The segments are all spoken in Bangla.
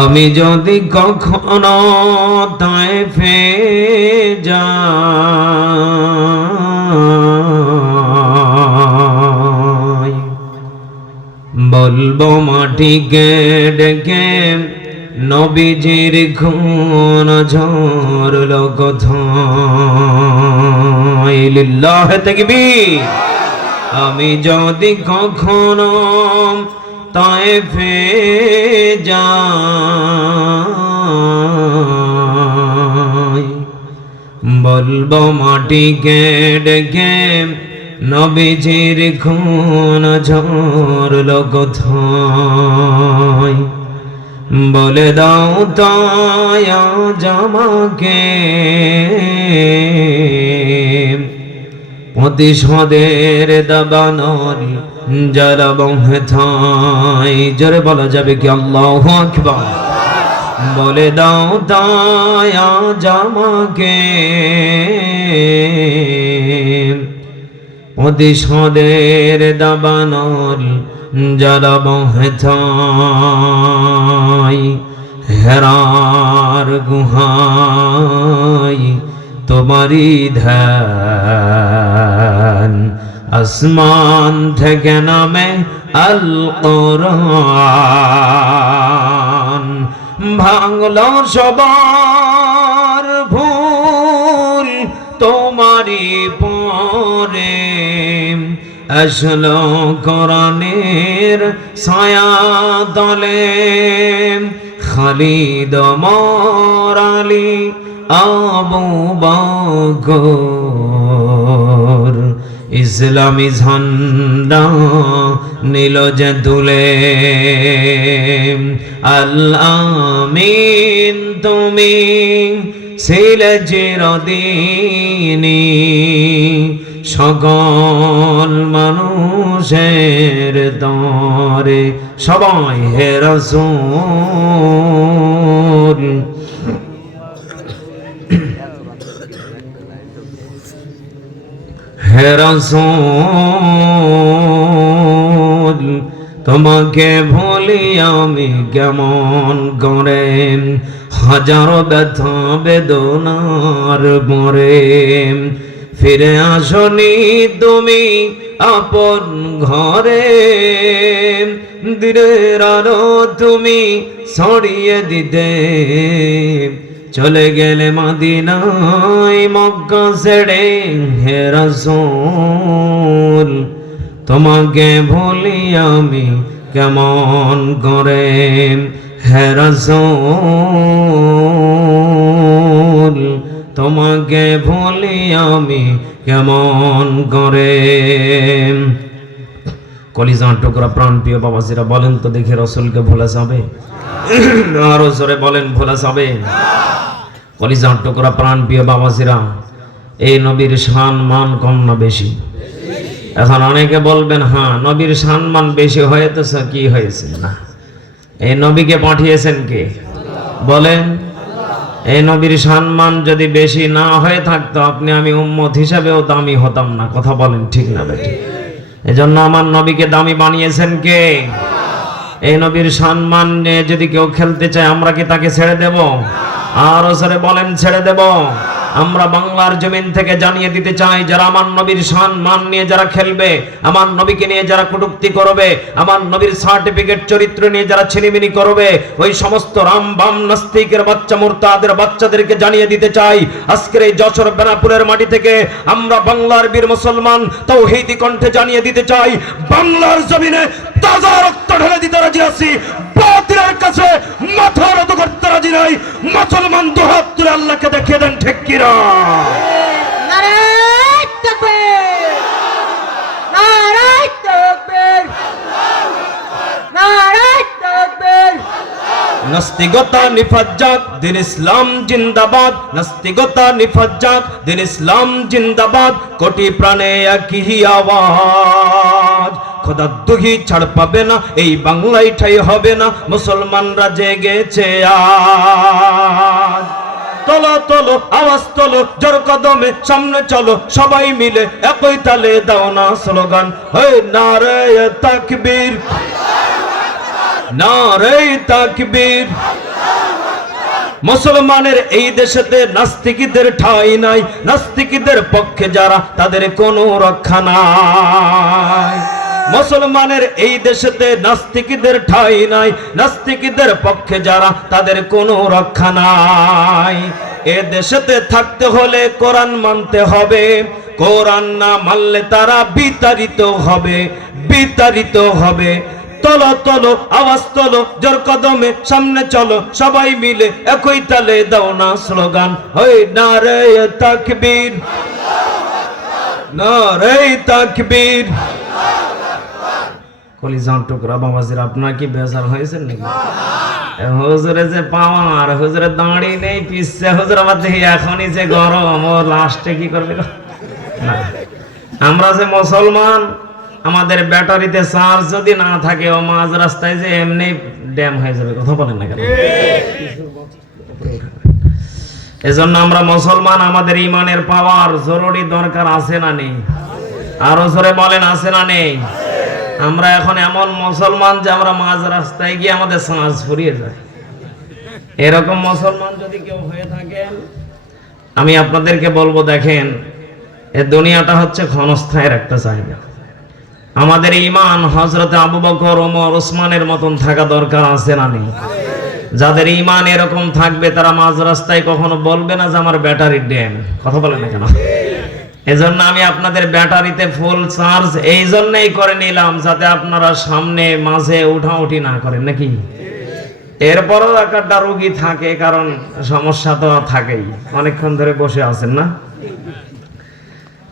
আমি যদি কখনো তায়েফে যাই, বলবো মাটিকে ডেকে নবীজির খুন ঝরলো কোথায়। লিল্লাহে তাকবীর। আমি যদি কখনো তায়েফে যাই, বলবো মাটিকে ডেকে নবীজির খুন ঝরলো কোথায়। বলে দাও তাই আজ আমাকে প্রতিশোধের দাবানল জ্বালাবো হেথায়। জোরে বলা যাবে কি আল্লাহু আকবার। বলে দাও তাই আজ আমাকে প্রতিশোধের দাবানল জ্বালাবো হেথায়। হেরার গুহায় তোমারি ধ্যান, আসমান থেকে নামে আল কোরআন। ভাঙলো সবার ভুল তোমারি পরে, আসলো কোরআনের ছায়া তলে। খালিদ ওমর আলী আবু বকর ইসলামী ঝান্ডা নীল যে তুলে। আল আমিন তুমি ছিলে চিরদিনী, সকল মানুষের তরে সবাই হে রাসূল। হে রাসূল তোমাকে ভুলি আমি কেমন করে, হাজারো ব্যথা বেদনার পরে। ফিরে আসনি তুমি আপন ঘরে, দিনের আলো তুমি ছড়িয়ে দিতে। চলে গেলে মদিনায় মক্কা ছেড়ে। হে রাসূল তোমাকে ভুলি আমি কেমন করে। হে রাসূল তোমাকে ভুলি আমি কেমন করে। কলিজার টুকরা প্রাণ প্রিয় বাবাজিরা বলেন তো দেখি রাসূলকে ভোলা যাবে? আরো জোরে বলেন ভোলা যাবে? কলিজার টুকরা প্রাণ প্রিয় বাবাজিরা, এই নবীর সম্মান কম না বেশি? এখন অনেকে বলবেন হ্যাঁ নবীর সম্মান বেশি হয়েছে, কি হয়েছে? না, এই নবীকে পাঠিয়েছেন কে? বলেন। এই নবীর সম্মান যদি বেশি না হয়ে থাকতো আপনি আমি উম্মত হিসাবেও দামি হতাম না। কথা বলেন ঠিক না বেঠিক? এজন্য আমার নবীকে দামি বানিয়েছেন কে? এই নবীর সম্মান নিয়ে যদি কেউ খেলতে চায় আমরা কি তাকে ছেড়ে দেব? আর ওসরে বলেন ছেড়ে দেব? আমরা বাংলার জমিন থেকে জানিয়ে দিতে চাই, যারা আমার নবীর সম্মান নিয়ে যারা খেলবে, আমার নবীকে নিয়ে যারা কটূক্তি করবে, আমার নবীর সার্টিফিকেট চরিত্র নিয়ে যারা ছিনিমিনি করবে, ওই সমস্ত রাম বাম নাস্তিকের বাচ্চা মুরতাদের বাচ্চাদেরকে জানিয়ে দিতে চাই, আজকের এই যশোর বেনাপুরের মাটি থেকে আমরা বাংলার বীর মুসলমান তাওহীদি কণ্ঠে জানিয়ে দিতে চাই, বাংলার জমিনে তাজা রক্ত ঢেলে দিতে রাজি আছি, বাতিলের কাছে মাথা নত করতে রাজি নাই। মুসলমান দুহাত তুলে আল্লাহকে দেখিয়ে দেন ঠিক কিনা? নারে তাকবীর, নারে তাকবীর, নারে তাকবীর। নাস্তিকতা নিফাজ্জাক দিন ইসলাম জিন্দাবাদ, নাস্তিকতা নিফাজ্জাক দিন ইসলাম জিন্দাবাদ, কোটি প্রাণে একই আওয়াজ। খোদা দুহি ছাড় পাবে না, এই বাংলায় ঠাই হবে না, মুসলমানরা জেগেছে আজ। তোলো তোলো আওয়াজ তোলো, জোর কদমে সামনে চলো, সবাই মিলে একই তালে দাও না স্লোগান, হে নারে তাকবীর, নারে তাকবীর। মুসলমানের এই দেশেতে নাস্তিকদের ঠাঁই নাই, নাস্তিকদের পক্ষে যারা তাদের কোনো রক্ষা নাই। মুসলমানের এই দেশেতে নাস্তিকদের ঠাঁই নাই, নাস্তিকদের পক্ষে যারা তাদের কোনো রক্ষা নাই। এ দেশেতে থাকতে হলে কোরআন মানতে হবে, কোরআন না মানলে তারা বিতাড়িত হবে, বিতাড়িত হবে। তলো তলো আওয়াজ তলো, জোর কদমে সামনে চলো, সবাই মিলে একই তালে দাও না স্লোগান, হয় নারে তাকবীর, নারে তাকবীর। কলিজার টুকরা বাবাজির, আপনার কি বেজার হয়েছেন নাকি? হুজুরে যে পাওয়ার, হুজুরে দাঁড়িয়ে নেই পিছছে, হুজুর আবার দেখি এখনই যে গরম, ও লাস্টে কি করবে না। আমরা যে মুসলমান, আমাদের ব্যাটারিতে চার্জ যদি না থাকে, ও মাঝ রাস্তায় যে এমনি ড্যাম হয়ে যাবে। কথা বলেন না কেন? এজন্য আমরা মুসলমান, আমাদের ইমানের পাওয়ার জরুরি দরকার আছে না নেই? আরো জোরে বলেন, আছে না নেই? আমরা এখন এমন মুসলমান যে আমরা মাঝ রাস্তায় গিয়ে আমাদের চার্জ ফুরিয়ে যায়। এরকম মুসলমান যদি কেউ হয়ে থাকেন, আমি আপনাদেরকে বলবো, দেখেন এই দুনিয়াটা হচ্ছে ক্ষণস্থায়ের একটা জায়গা। আমাদের ইমান হযরতে আবু বকর, ওমর, ওসমানের মতন থাকা দরকার আছে না নেই? যাদের ইমান এরকম থাকবে, তারা মাঝ রাস্তায় কখনো বলবে না যে আমার ব্যাটারি ড্যাম। কথা বলেন না কেন? এজন্য আমি আপনাদের ব্যাটারিতে ফুল চার্জ এই জন্যই করে নিলাম, যাতে আপনারা সামনে মাঝে উঠাউঠি না করেন, নাকি? এরপরও একটা রোগী থাকে, কারণ সমস্যা তো থাকেই, অনেকক্ষণ ধরে বসে আছেন না।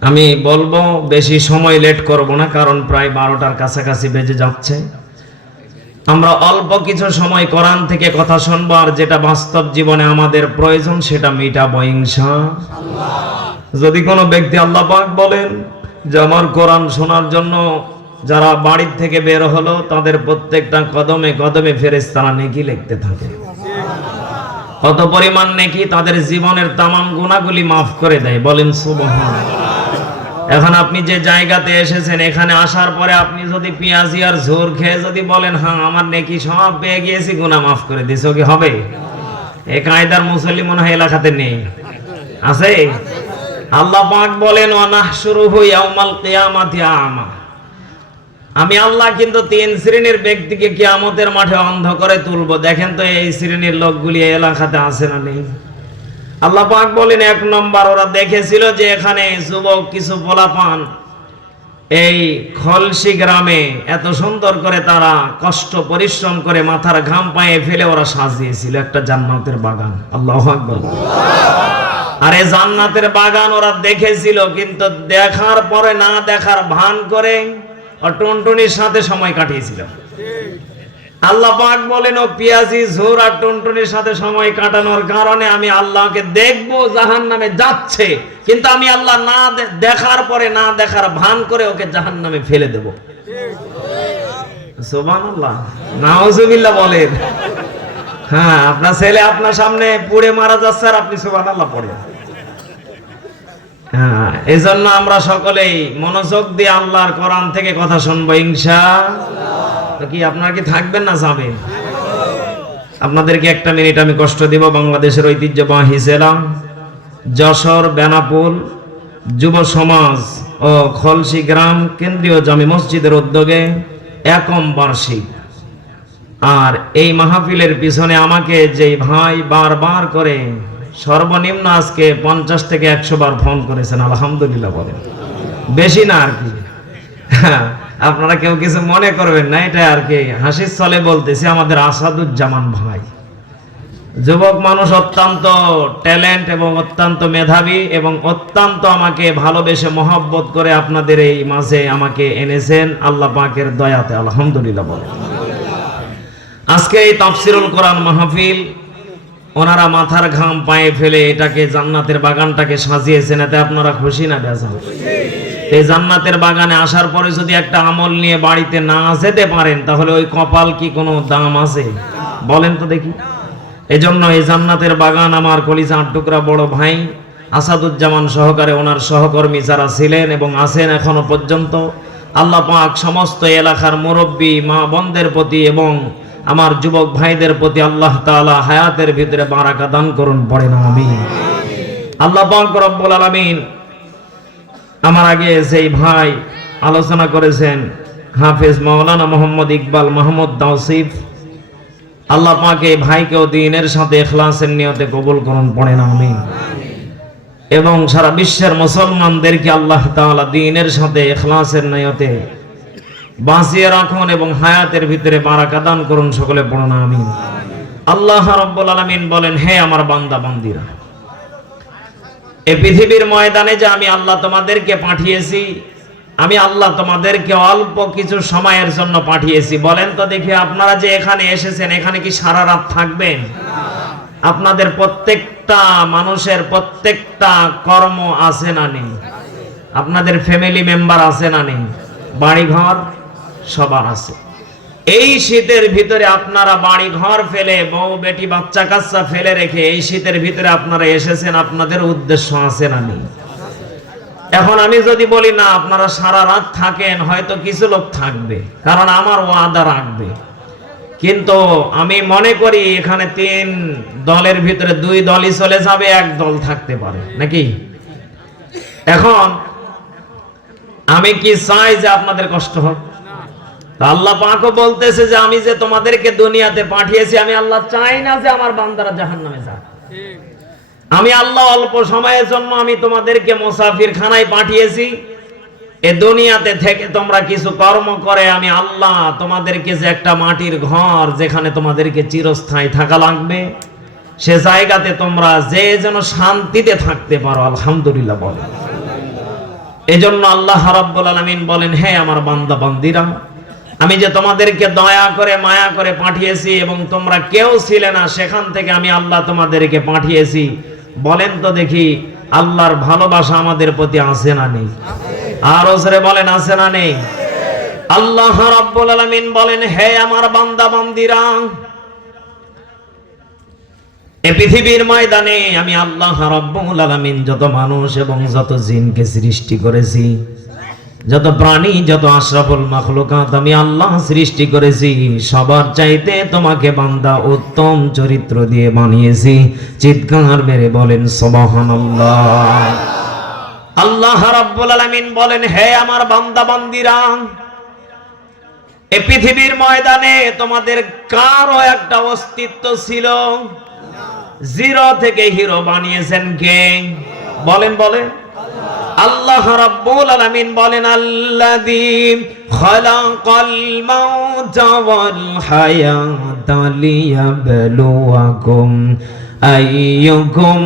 আমি বলবো বেশি সময় লেট করব না, কারণ প্রায় 12টার কাছাকাছি বেজে যাচ্ছে। আমরা অল্প কিছু সময় কোরআন থেকে কথা শুনবো, আর যেটা বাস্তব জীবনে আমাদের প্রয়োজন সেটা মিটাবো ইনশাআল্লাহ। যদি কোনো ব্যক্তি, আল্লাহ পাক বলেন যে আমার কোরআন শোনার জন্য যারা বাড়ির থেকে বের হলো, তাদের প্রত্যেকটা কদমে কদমে ফেরেশতারা নেকি লিখতে থাকে। কত পরিমাণ নেকি! তাদের জীবনের তামাম গুনাহগুলি মাফ করে দেয়। বলেন সুবহানাল্লাহ। এখন আপনি যে জায়গাতে এসেছেন, এখানে আসার পরে আপনি যদি পেঁয়াজি আর ঝোর খেয়ে যদি বলেন হ্যাঁ আমার নেকি সব পেয়ে গিয়েছি, গুনাহ মাফ করে দিয়েছে, কি হবে? এই কায়দার মুসল্লি মনে হয় এলাকাতে নেই, আছে? আল্লাহ পাক বলেন ওয়া নাহশুরুহু ইয়াউমাল কিয়ামাতি আমা। আমি আল্লাহ কিন্তু 3 শ্রেণীর ব্যক্তিকে কিয়ামতের মাঠে অন্ধ করে তুলব। দেখেন তো এই শ্রেণীর লোকগুলি এই এলাকাতে আছে না নেই? আল্লাহ পাক বলেন 1 নম্বর, ওরা দেখেছিল যে এখানে যুবক কিছু পোলাপান এই খলসি গ্রামে এত সুন্দর করে তারা কষ্ট পরিশ্রম করে মাথার ঘাম পায়ে ফেলে ওরা সাজিয়েছিল একটা জান্নাতের বাগান। আল্লাহু আকবার। আর এই জান্নাতের বাগান ওরা দেখেছিল, কিন্তু দেখার পরে না দেখার ভান করে টুনটুনির সাথে সময় কাটিয়েছিল। আল্লাহ পাক বলেন ও পিয়াজি ঝোর আর টুনটুনির সাথে সময় কাটানোর কারণে আমি আল্লাহকে দেখবো জাহান্নামে যাচ্ছে, কিন্তু আমি আল্লাহ না দেখার পরে না দেখার ভান করে ওকে জাহান্নামে ফেলে দেব। সুবহানাল্লাহ, নাউজুবিল্লাহ বলেন। হ্যাঁ, আপনার ছেলে আপনার সামনে পুড়ে মারা যাচ্ছে আর আপনি সুবহানাল্লাহ পড়েন। হ্যাঁ, এজন্য আমরা সকলেই মনোযোগ দিয়ে আল্লাহর কোরআন থেকে কথা শুনবো ইনশাআল্লাহ। কি আপনারা কি থাকবেন না যাবেন? আপনাদেরকে একটা মিনিট আমি কষ্ট দিব। বাংলাদেশের ঐতিহ্যবাহী জেলা যশোর বেনাপোল যুব সমাজ ও খলসি গ্রাম কেন্দ্রীয় জামি মসজিদের উদ্যোগে 1ম বার্ষিক। আর এই মাহফিলের পিছনে আমাকে যে ভাই বারবার করে সর্বনিম্ন আজকে 50 থেকে 100 বার ফোন করেছেন, আলহামদুলিল্লাহ বলেন। বেশি না আর কি, আপনারা কেউ কিছু মনে করবেন না, এটা আর কি হাসির ছলে বলতেছি। আমাদের আসাদুজ্জামান ভাই যুবক মানুষ, অত্যন্ত ট্যালেন্ট এবং অত্যন্ত মেধাবী এবং অত্যন্ত আমাকে ভালোবেসে মহব্বত করে আপনাদের এই মাঝে আমাকে এনেছেন আল্লাহ পাকের দয়াতে, আলহামদুলিল্লাহ বলেন। আজকে এই তাফসিরুল কোরআন মাহফিল ওনারা মাথার ঘাম পায়ে ফেলে এটাকে জান্নাতের বাগানটাকে সাজিয়েছেন, এতে আপনারা খুশি না বেজার? এই জান্নাতের বাগানে আসার পরে যদি একটা আমল নিয়ে বাড়িতে না যেতে পারেন, তাহলে ওই কপাল কি কোনো দাম আছে? বলেন তো দেখি। এজন্য এই জান্নাতের বাগান আমার কলিজার টুকরা বড় ভাই আসাদুজ্জামান সহকারে ওনার সহকর্মী যারা ছিলেন এবং আছেন এখনো পর্যন্ত, আল্লাহ পাক সমস্ত এলাকার মুরব্বী মা বোনদের প্রতি এবং আমার যুবক ভাইদের প্রতি আল্লাহ তাআলা হায়াতের ভিতরে বারাকা দান করুন, পড়েন আমিন। আল্লাহ পাক রব্বুল আলামিন আমার আগে সেই ভাই আলোচনা করেছেন হাফেজ মাওলানা মোহাম্মদ ইকবাল মাহমুদ তাওসিফ, আল্লাহ পাক এই ভাইকেও দ্বীনের সাথে ইখলাসের নিয়তে কবুল করুন, পড়েন আমিন। এবং সারা বিশ্বের মুসলমানদেরকে আল্লাহ তাআলা দ্বীনের সাথে ইখলাসের নিয়তে বাঁচিয়ে রাখুন এবং হায়াতের ভিতরে বারাকা দান করুন, সকলে পড়ুন আমিন। আল্লাহ রাব্বুল আলামিন বলেন, হে আমার বান্দা বান্দীরা, এই পৃথিবীর ময়দানে যে আমি আল্লাহ তোমাদেরকে পাঠিয়েছি, আমি আল্লাহ তোমাদেরকে অল্প কিছু সময়ের জন্য পাঠিয়েছি। বলেন তো দেখি, আপনারা যে এখানে এসেছেন, এখানে কি সারা রাত থাকবেন? আপনাদের প্রত্যেকটা মানুষের প্রত্যেকটা কর্ম আছে না নেই? আপনাদের ফ্যামিলি মেম্বার আছে না নেই? বাড়ি ঘর সবার আছে। এই শীতের ভিতরে আপনারা বাড়ি ঘর ফেলে, বউ বেটি বাচ্চা কাচ্চা ফেলে রেখে এই শীতের ভিতরে আপনারা এসেছেন, আপনাদের উদ্দেশ্য আছে না নেই? এখন আমি যদি বলি না আপনারা সারা রাত থাকেন, হয়তো কিছু লোক থাকবে, কারণ আমার ওয়াদা রাখবে। কিন্তু আমি মনে করি এখানে 3 দলের ভিতরে 2 দলই চলে যাবে, 1 দল থাকতে পারে নাকি? এখন আমি কি চাই যে আপনাদের কষ্ট হোক? আল্লাহ পাকও বলতেছে যে আমি যে তোমাদেরকে দুনিয়াতে পাঠিয়েছি, আমি আল্লাহ চাই না যে আমার বান্দারা জাহান্নামে যাক। আমি আল্লাহ অল্প সময়ের জন্য আমি তোমাদেরকে মুসাফির খানায় পাঠিয়েছি। এ দুনিয়াতে থেকে তোমরা কিছু কর্ম করে আমি আল্লাহ তোমাদেরকে যে একটা মাটির ঘর, যেখানে তোমাদেরকে চিরস্থায়ী থাকা লাগবে, সে জায়গাতে তোমরা যে যেন শান্তিতে থাকতে পারো, আলহামদুলিল্লাহ বলো। এজন্য আল্লাহ রাব্বুল আলামিন বলেন, হে আমার বান্দা বান্দীরা, আমি যে তোমাদেরকে দয়া করে মায়া করে পাঠিয়েছি এবং তোমরা কেউ ছিলে না, সেখান থেকে আমি আল্লাহ তোমাদেরকে পাঠিয়েছি। বলেন তো দেখি, আল্লাহর ভালোবাসা আমাদের প্রতি আছে না নেই? আর ওসরে বলেন, আছে না নেই? আল্লাহ রাব্বুল আলামিন বলেন, হে আমার বান্দা বান্দীরা, এই পৃথিবীর ময়দানে আমি আল্লাহ রাব্বুল আলামিন যত মানুষ এবং যত জিনকে সৃষ্টি করেছি, যত প্রাণী, যত আশরাফুল মাখলুকাত আমি আল্লাহ সৃষ্টি করেছি, সবার চাইতে তোমাকে বান্দা উত্তম চরিত্র দিয়ে বানিয়েছি। চিৎকার মেরে বলেন সুবহানাল্লাহ। আল্লাহ রাব্বুল আলামিন বলেন, হে আমার বান্দা বান্দীরা, এই পৃথিবীর ময়দানে তোমাদের কারো একটা অস্তিত্ব ছিল, জিরো থেকে হিরো বানিয়েছেন কে? বলেন বলেন। আল্লাহ রাব্বুল আলামিন বলেন, আল্লাযী খালাকাল মাউতা ওয়াল হায়াতা লিয়াবলুয়াকুম আইয়ুকুম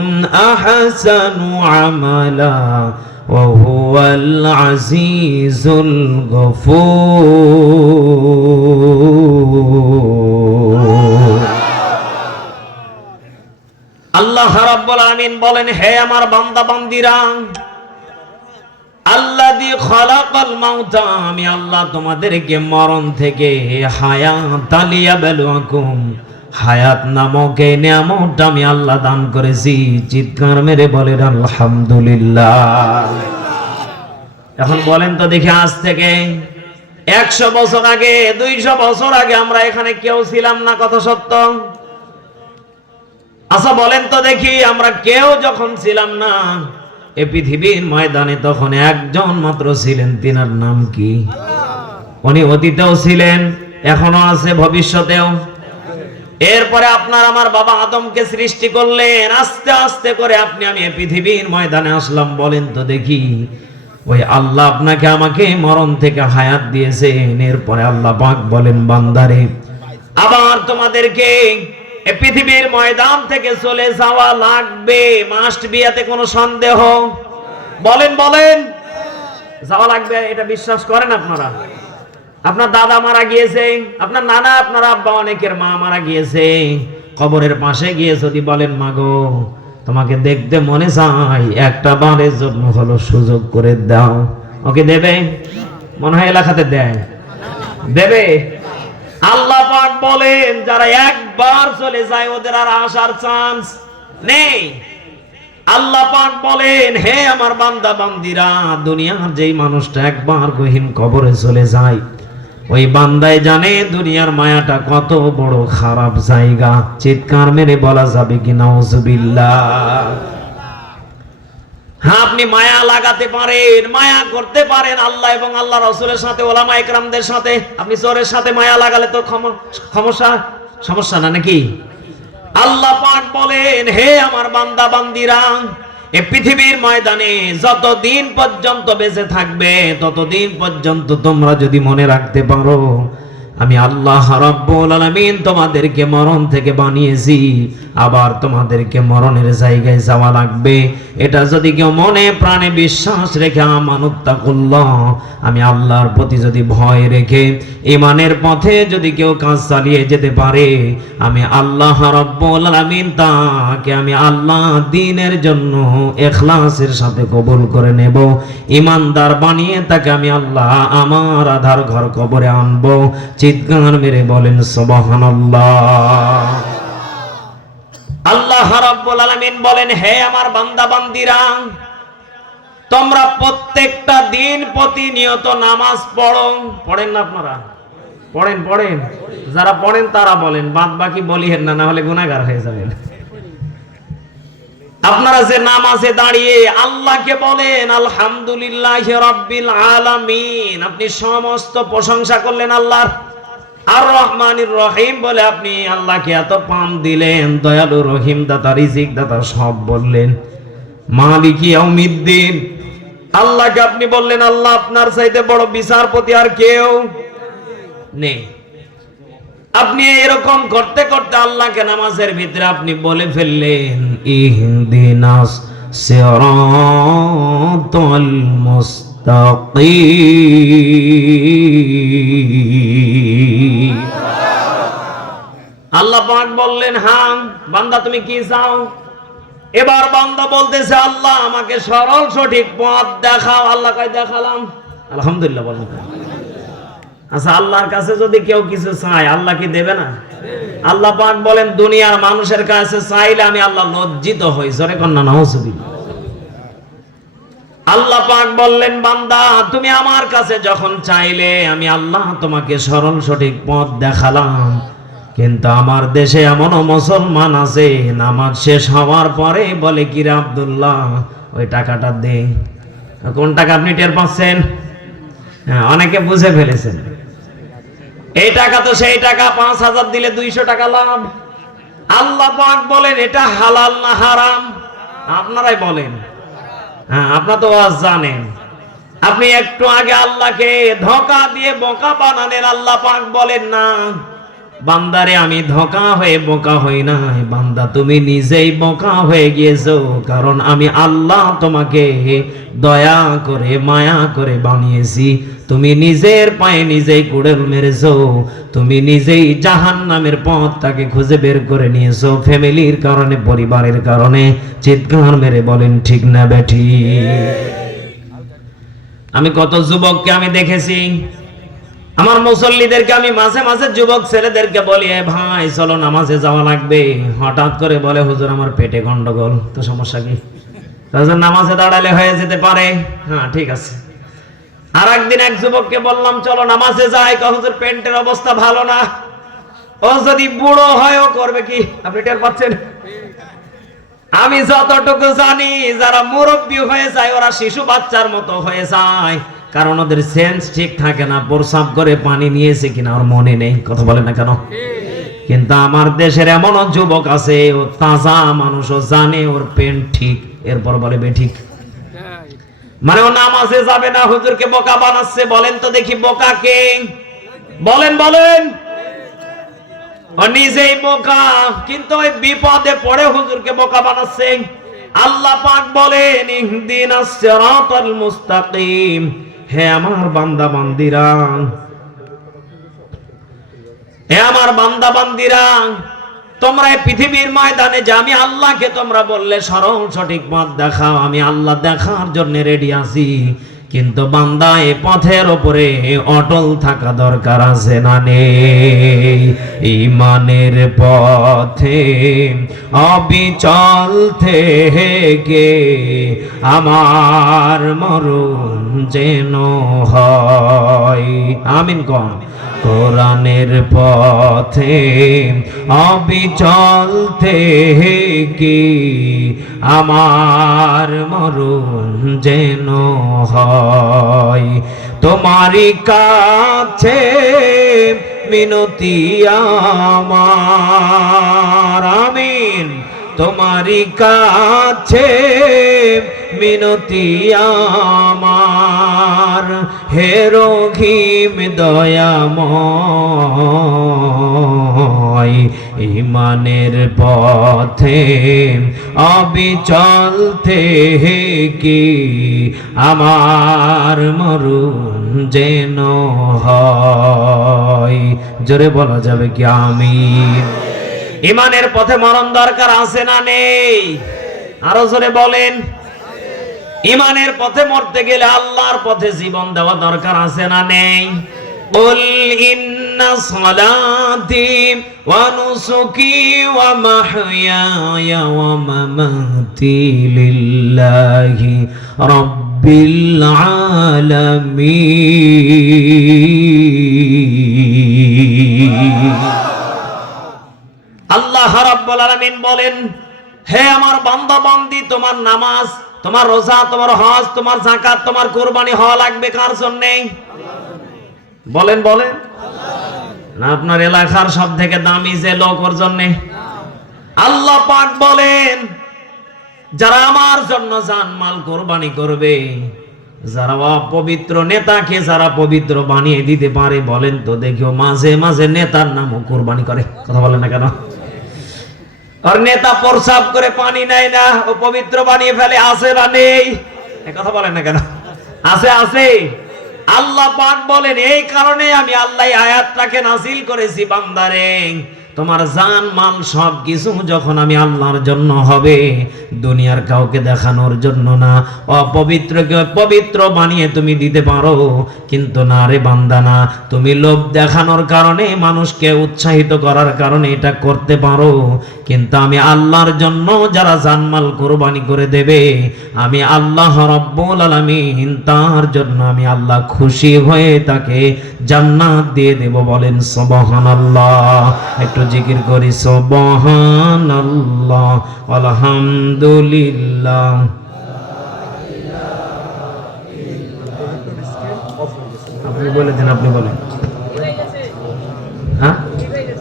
আহসানু আমালা ওয়া হুয়াল আজিজুল গফুর। আল্লাহ রাব্বুল আলামিন বলেন, হে আমার বান্দা বান্দীরা, আল্লাযী খালাকাল মাউতা, আমি আল্লাহ তোমাদেরকে মরণ থেকে হায়াত লিয়াবলুয়াকুম, হায়াত নামক এই নিয়ামত আমি আল্লাহ দান করেছি। চিৎকার মেরে বলেন আলহামদুলিল্লাহ। এখন বলেন তো দেখি, আজ থেকে 100 বছর আগে, 200 বছর আগে আমরা এখানে কেউ ছিলাম না, কথা সত্য? আচ্ছা বলেন তো দেখি, আমরা কেউ যখন ছিলাম না এই পৃথিবীর ময়দানে, তখন একজন মাত্র ছিলেন, তিনার নাম কি? উনি অতীতেও ছিলেন, এখনো আছে, ভবিষ্যতেও। এরপরে আপনার আমার বাবা আদমকে সৃষ্টি করলেন, আস্তে আস্তে করে আপনি আমি এই পৃথিবীর ময়দানে আসলাম। বলেন তো দেখি, ওই আল্লাহ আপনাকে আমাকে মরণ থেকে হায়াত দিয়েছেন। এরপরে আল্লাহ পাক বলেন, বান্দারে, আবার তোমাদেরকে এই পৃথিবীর ময়দান থেকে চলে যাওয়া লাগবে, মাস্ট বি, এতে কোনো সন্দেহ? বলেন বলেন, যাওয়া লাগবে, এটা বিশ্বাস করেন আপনারা? আপনার দাদা মারা গিয়েছে, আপনার নানা, আপনার আব্বা, অনেকের মা মারা গিয়েছে, কবরের পাশে গিয়ে যদি বলেন, মাগো তোমাকে দেখতে মনে চাই, একটা বারের জন্য হলো সুযোগ করে দাও, ওকে দেবে? মনে হয় এলাকাতে দেয়, দেবে? আল্লাহ পাক বলেন, যারা একবার চলে যায় ওদের আর আসার চান্স নেই। আল্লাহ পাক বলেন, হে আমার বান্দা বান্দীরা, দুনিয়ার যেই মানুষটা একবার গহীন কবরে চলে যায়, ওই বান্দায় জানে দুনিয়ার মায়াটা কত বড় খারাপ জায়গা। চিৎকার মেরে বলা যাবে কি নাউজুবিল্লাহ। হ্যাঁ, আপনি মায়া লাগাতে পারেন, মায়া করতে পারেন আল্লাহ এবং আল্লাহ রাসূলের সাথে, ওলামা ইকরামদের সাথে। আপনি চোরের সাথে মায়া লাগালে তো সমস্যা না নাকি? আল্লাহ পাক বলেন, হে আমার বান্দা বান্দিরা, এই পৃথিবীর ময়দানে যতদিন পর্যন্ত বেঁচে থাকবে ততদিন পর্যন্ত তোমরা যদি মনে রাখতে পারো আমি আল্লাহ রাব্বুল আলামিন তোমাদেরকে মরণ থেকে বানিয়েছি, আবার তোমাদেরকে মরণের জায়গায় যাওয়া লাগবে। এটা যদি কেউ মনে প্রাণে বিশ্বাস রেখে আমানুত্তাকুল্লাহ, আমি আল্লাহর প্রতি যদি ভয় রেখে ঈমানের পথে যদি কেউ কাজ চালিয়ে যেতে পারে, আমি আল্লাহ রাব্বুল আলামিন তাকে আমি আল্লাহ দ্বীনের জন্য ইখলাসের সাথে কবুল করে নেব। ঈমানদার বানিয়ে তাকে আমি আল্লাহ আমার আধার ঘর কবরে আনবো। চিৎকার মেরে বলেন সুবহানাল্লাহ। আল্লাহ রাব্বুল আলামিন বলেন, হে আমার বান্দা বান্দিরা, তোমরা প্রত্যেকটা দিন প্রতিনিয়ত নামাজ পড়ো। পড়েন না আপনারা? পড়েন। যারা পড়েন তারা বলেন, বাদ বাকি বলিয়েন না, না হলে গুনাহগার হয়ে যাবেন। আপনারা যে নামাজে দাঁড়িয়ে আল্লাহকে বলেন আলহামদুলিল্লাহি রাব্বিল আলামিন, আপনি সমস্ত প্রশংসা করলেন আল্লাহর। আর রহমানির রহিম বলে আপনি আল্লাহকে এত পাম দিলেন, দয়ালু রহিম দাতা রিজিক দাতা সব বললেন। মালিকি ইয়াউমিদ্দিন, আল্লাহকে আপনি বললেন আল্লাহ আপনার চাইতে বড় বিচারপতি আর কেউ নেই। আপনি এরকম করতে করতে আল্লাহকে নামাজের ভিতরে আপনি বলে ফেললেন ইহদিনাস সিরাতাল মুস্তাকিম। আল্লাহ পাক বললেন, হ্যাঁ বান্দা তুমি কি চাও? এবার বান্দা বলতেছে, আল্লাহ আমাকে সরল সঠিক পথ দেখাও। আল্লাহ কয় দেখালাম। আলহামদুলিল্লাহ বলেন। আচ্ছা, আল্লাহর কাছে যদি কেউ কিছু চায় আল্লাহ কি দেবে না? আল্লাহ পাক বলেন, দুনিয়ার মানুষের কাছে চাইলে আমি আল্লাহ লজ্জিত হই। জোরে কন্যা নাউজুবিল্লাহ। আল্লাহ পাক বললেন, বান্দা তুমি আমার কাছে যখন চাইলে আমি আল্লাহ তোমাকে সরল সঠিক পথ দেখালাম, কিন্তু আমার দেশে এমনও মুসলমান আছে নামাজ শেষ হওয়ার পরে বলে, কি রে আব্দুল্লাহ ওই টাকাটা দে। কোন টাকা আপনি টের পাচ্ছেন? হ্যাঁ, অনেকে বুঝে ফেলেছেন। এই টাকা তো সেই টাকা, ৫,০০০ দিলে ২০০ টাকা লাভ। আল্লাহ পাক বলেন, এটা হালাল না হারাম? আপনারাই বলেন। হ্যাঁ, আপনারা তো ওয়াজ জানেন। আপনি একটু আগে আল্লাহকে ধোঁকা দিয়ে বোকা বানালেন। আল্লাহ পাক বলেন, না বান্দারে আমি ধোঁকা হয়ে বোকা হই নাই, বান্দা তুমি নিজেই বোকা হয়ে গিয়েছো। কারণ আমি আল্লাহ তোমাকে দয়া করে মায়া করে বানিয়েছি। তুমি নিজের পায়ে নিজেই কুড়েল মেরেছো, তুমি নিজেই জাহান্নামের পথটাকে খুঁজে বের করে নিয়েছো ফ্যামিলির কারণে, পরিবারের কারণে। চিৎকার মেরে বলেন ঠিক না বেঠি? আমি কত যুবককে আমি দেখেছি, আমার মুসল্লিদেরকে আমি মাঝে মাঝে যুবক ছেলেদেরকে বলি, এ ভাই চলো নামাজে যাওয়া লাগবে। হঠাৎ করে বলে, হুজুর আমার পেটে গন্ডগোল। তো সমস্যা কি? নামাজে দাঁড়ালে হয়ে যেতে পারে। হ্যাঁ ঠিক আছে। আর একদিন এক যুবককে বললাম চলো নামাজে যাই, হুজুর পেটের অবস্থা ভালো না। ও যদি বুড়ো হয় ও করবে কি? আপনি টের পাচ্ছেন? আমি যতটুকু জানি যারা মুরব্বী হয়ে যায় ওরা শিশু বাচ্চার মতো হয়ে যায়, কারণ ওদের সেন্স ঠিক থাকে না, প্রসাব করে পানি নিয়েছে কিনা ওর মনে নেই। কথা বলে না কেন? কিন্তু আমার দেশের এমন যুবক আছে, ও তাজা মানুষ, ও জানে ওর পেন ঠিক, এরপর বলে বেঠিক। মানে ও নামাজে যাবে না, হুজুরকে বোকা বানাচ্ছে। বলেন তো দেখি বোকা কে? বলেন। ও নিজেই বোকা, কিন্তু ওই বিপদে পড়ে হুজুরকে বোকা বানাচ্ছে। আল্লাহ পাক বলেন ইহদিনাস সিরাতাল মুস্তাকিম। হে আমার বান্দা বান্দিরা, হে আমার বান্দা বান্দিরা, তোমরা এই পৃথিবীর ময়দানে যে আমি আল্লাহকে তোমরা বললে সরল সঠিক পথ দেখাও, আমি আল্লাহ দেখার জন্য রেডি আছি। কিন্তু বান্দা এ পথের উপরে অটল থাকা দরকার আছে না নেই? ঈমানের পথে অবিচল থেকে আমার মরণ যেন হয়। আমিন কোন? কোরআনের পথে অবিচল থেকে আমার মরণ যেন হয়। তোমারই কাছে মিনতি আমার, আমিন। তোমারই কাছে মিনতি আমার, হে রহিম দয়াময়। ঈমানের পথে অবিচল থেকে আমার মরণ যেন হয়। জোরে বলা যাবে কি আমিন? ঈমানের পথে মরণ দরকার আছে না নেই? আরো জোরে বলেন। ঈমানের পথে মরতে গেলে আল্লাহর পথে জীবন দেওয়া দরকার আছে না নেই? কুল ইন্না সালাতি ওয়া নুসুকি ওয়া মাহইয়ায়া ওয়া মামাতি লিল্লাহি রাব্বিল আলামিন। আল্লাহ রাব্বুল আলামিন বলেন, হে আমার বান্দা বান্দি, তোমার নামাজ, তোমার রোজা, তোমার হজ, তোমার যাকাত, তোমার কুরবানি হওয়া লাগবে কার জন্য? বলেন বলেন। না আপনার এলাকার সব থেকে দামি যে লোক ওর জন্য? আল্লাহ পাক বলেন, যারা আমার জন্য জানমাল কুরবানি করবে, যারা অপবিত্র নেতাকে যারা পবিত্র বানিয়ে দিতে পারে, বলেন তো দেখিও মাঝে মাঝে নেতার নামও কুরবানি করে। কথা বলেন না কেন? আর নেতা প্রসাব করে পানি নেয় না, ও পবিত্র বানিয়ে ফেলে, আছে না নেই? কথা বলেন না কেন? আছে আছে। আল্লাহ পাক বলেন, এই কারণে আমি আল্লাহ আয়াতটাকে নাযিল করেছি, বান্দারে তোমার জান মাল সব কিছু যখন আমি আল্লাহর জন্য হবে, দুনিয়ার কাউকে দেখানোর জন্য না। অপবিত্রকে পবিত্র বানিয়ে তুমি দিতে পারো, কিন্তু না রে বান্দা, না, তুমি লোভ দেখানোর কারণে, মানুষকে উৎসাহিত করার কারণে এটা করতে পারো, কিন্তু আমি আল্লাহর জন্য যারা জানমাল কুরবানি করে দেবে, আমি আল্লাহ রাব্বুল আলামিন তার জন্য আমি আল্লাহ খুশি হয়ে তাকে জান্নাত দিয়ে দেব। বলেন সুবহানাল্লাহ। একটু জিকির করি, সুবহানাল্লাহ, আলহামদুলিল্লাহ। আপনি বলে দেন, আপনি বলেন। হ্যাঁ,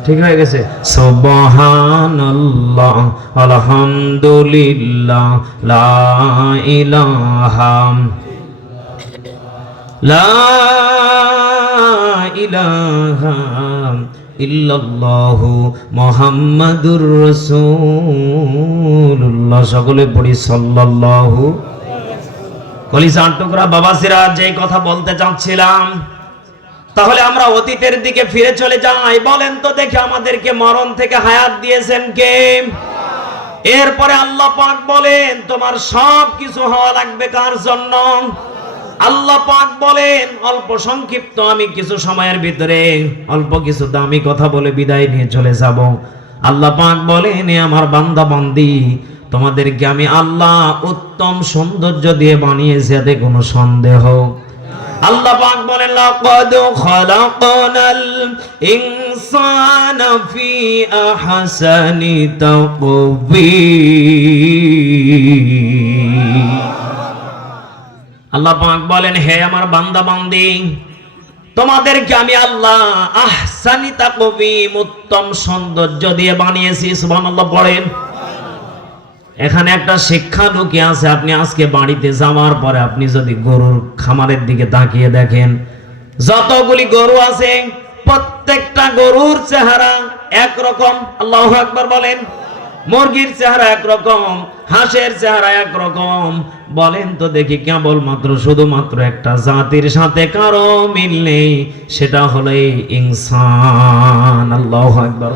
ঠিক হয়ে গেছে। সুবহানাল্লাহ, আলহামদুলিল্লাহ, লা ইলাহা ইল্লাল্লাহু মুহাম্মাদুর রাসূলুল্লাহ। সকলে পড়ি সাল্লাল্লাহু। কলিজার টুকরা বাবাসিরা, যে কথা বলতে চাচ্ছিলাম, তাহলে আমরা অতীতের দিকে ফিরে চলে যাই। বলেন তো দেখে, আমাদেরকে মরণ থেকে হায়াত দিয়েছেন কে? এরপরে আল্লাহ পাক বলেন, তোমার সব কিছু হওয়া লাগবে কার জন্য? আল্লাহ পাক বলেন, অল্প সংক্ষিপ্ত আমি কিছু সময়ের ভিতরে অল্প কিছু দামি কথা বলে বিদায় নিয়ে চলে যাব। আল্লাহ পাক বলেন, আমার বান্দা বান্দি, তোমাদেরকে আমি আল্লাহ উত্তম সৌন্দর্য দিয়ে বানিয়েছি, এতে কোনো সন্দেহ। আল্লাহ পাক বলেন, লাকাদ খালাকনাল ইনসানা ফি আহসানি তাকওয়িম। আল্লাহ পাক বলেন, হে আমার বান্দা বান্দি, তোমাদেরকে আমি আল্লাহ আহসানি তাকওয়িম, উত্তম সৌন্দর্য দিয়ে বানিয়েছি। সুবহানাল্লাহ পড়েন। এখানে একটা শিক্ষা লুকিয়ে আছে। আপনি আজকে বাড়িতে যাওয়ার পরে আপনি যদি গরুর খামারের দিকে তাকিয়ে দেখেন, যতগুলি গরু আছে প্রত্যেকটা গরুর চেহারা একরকম। আল্লাহু আকবার বলেন। মুরগির চেহারা একরকম, হাঁসের চেহারা একরকম। বলেন তো দেখি, কেবলমাত্র শুধুমাত্র একটা জাতির সাথে কারো মিল নেই, সেটা হলো ইনসান। আল্লাহু আকবার।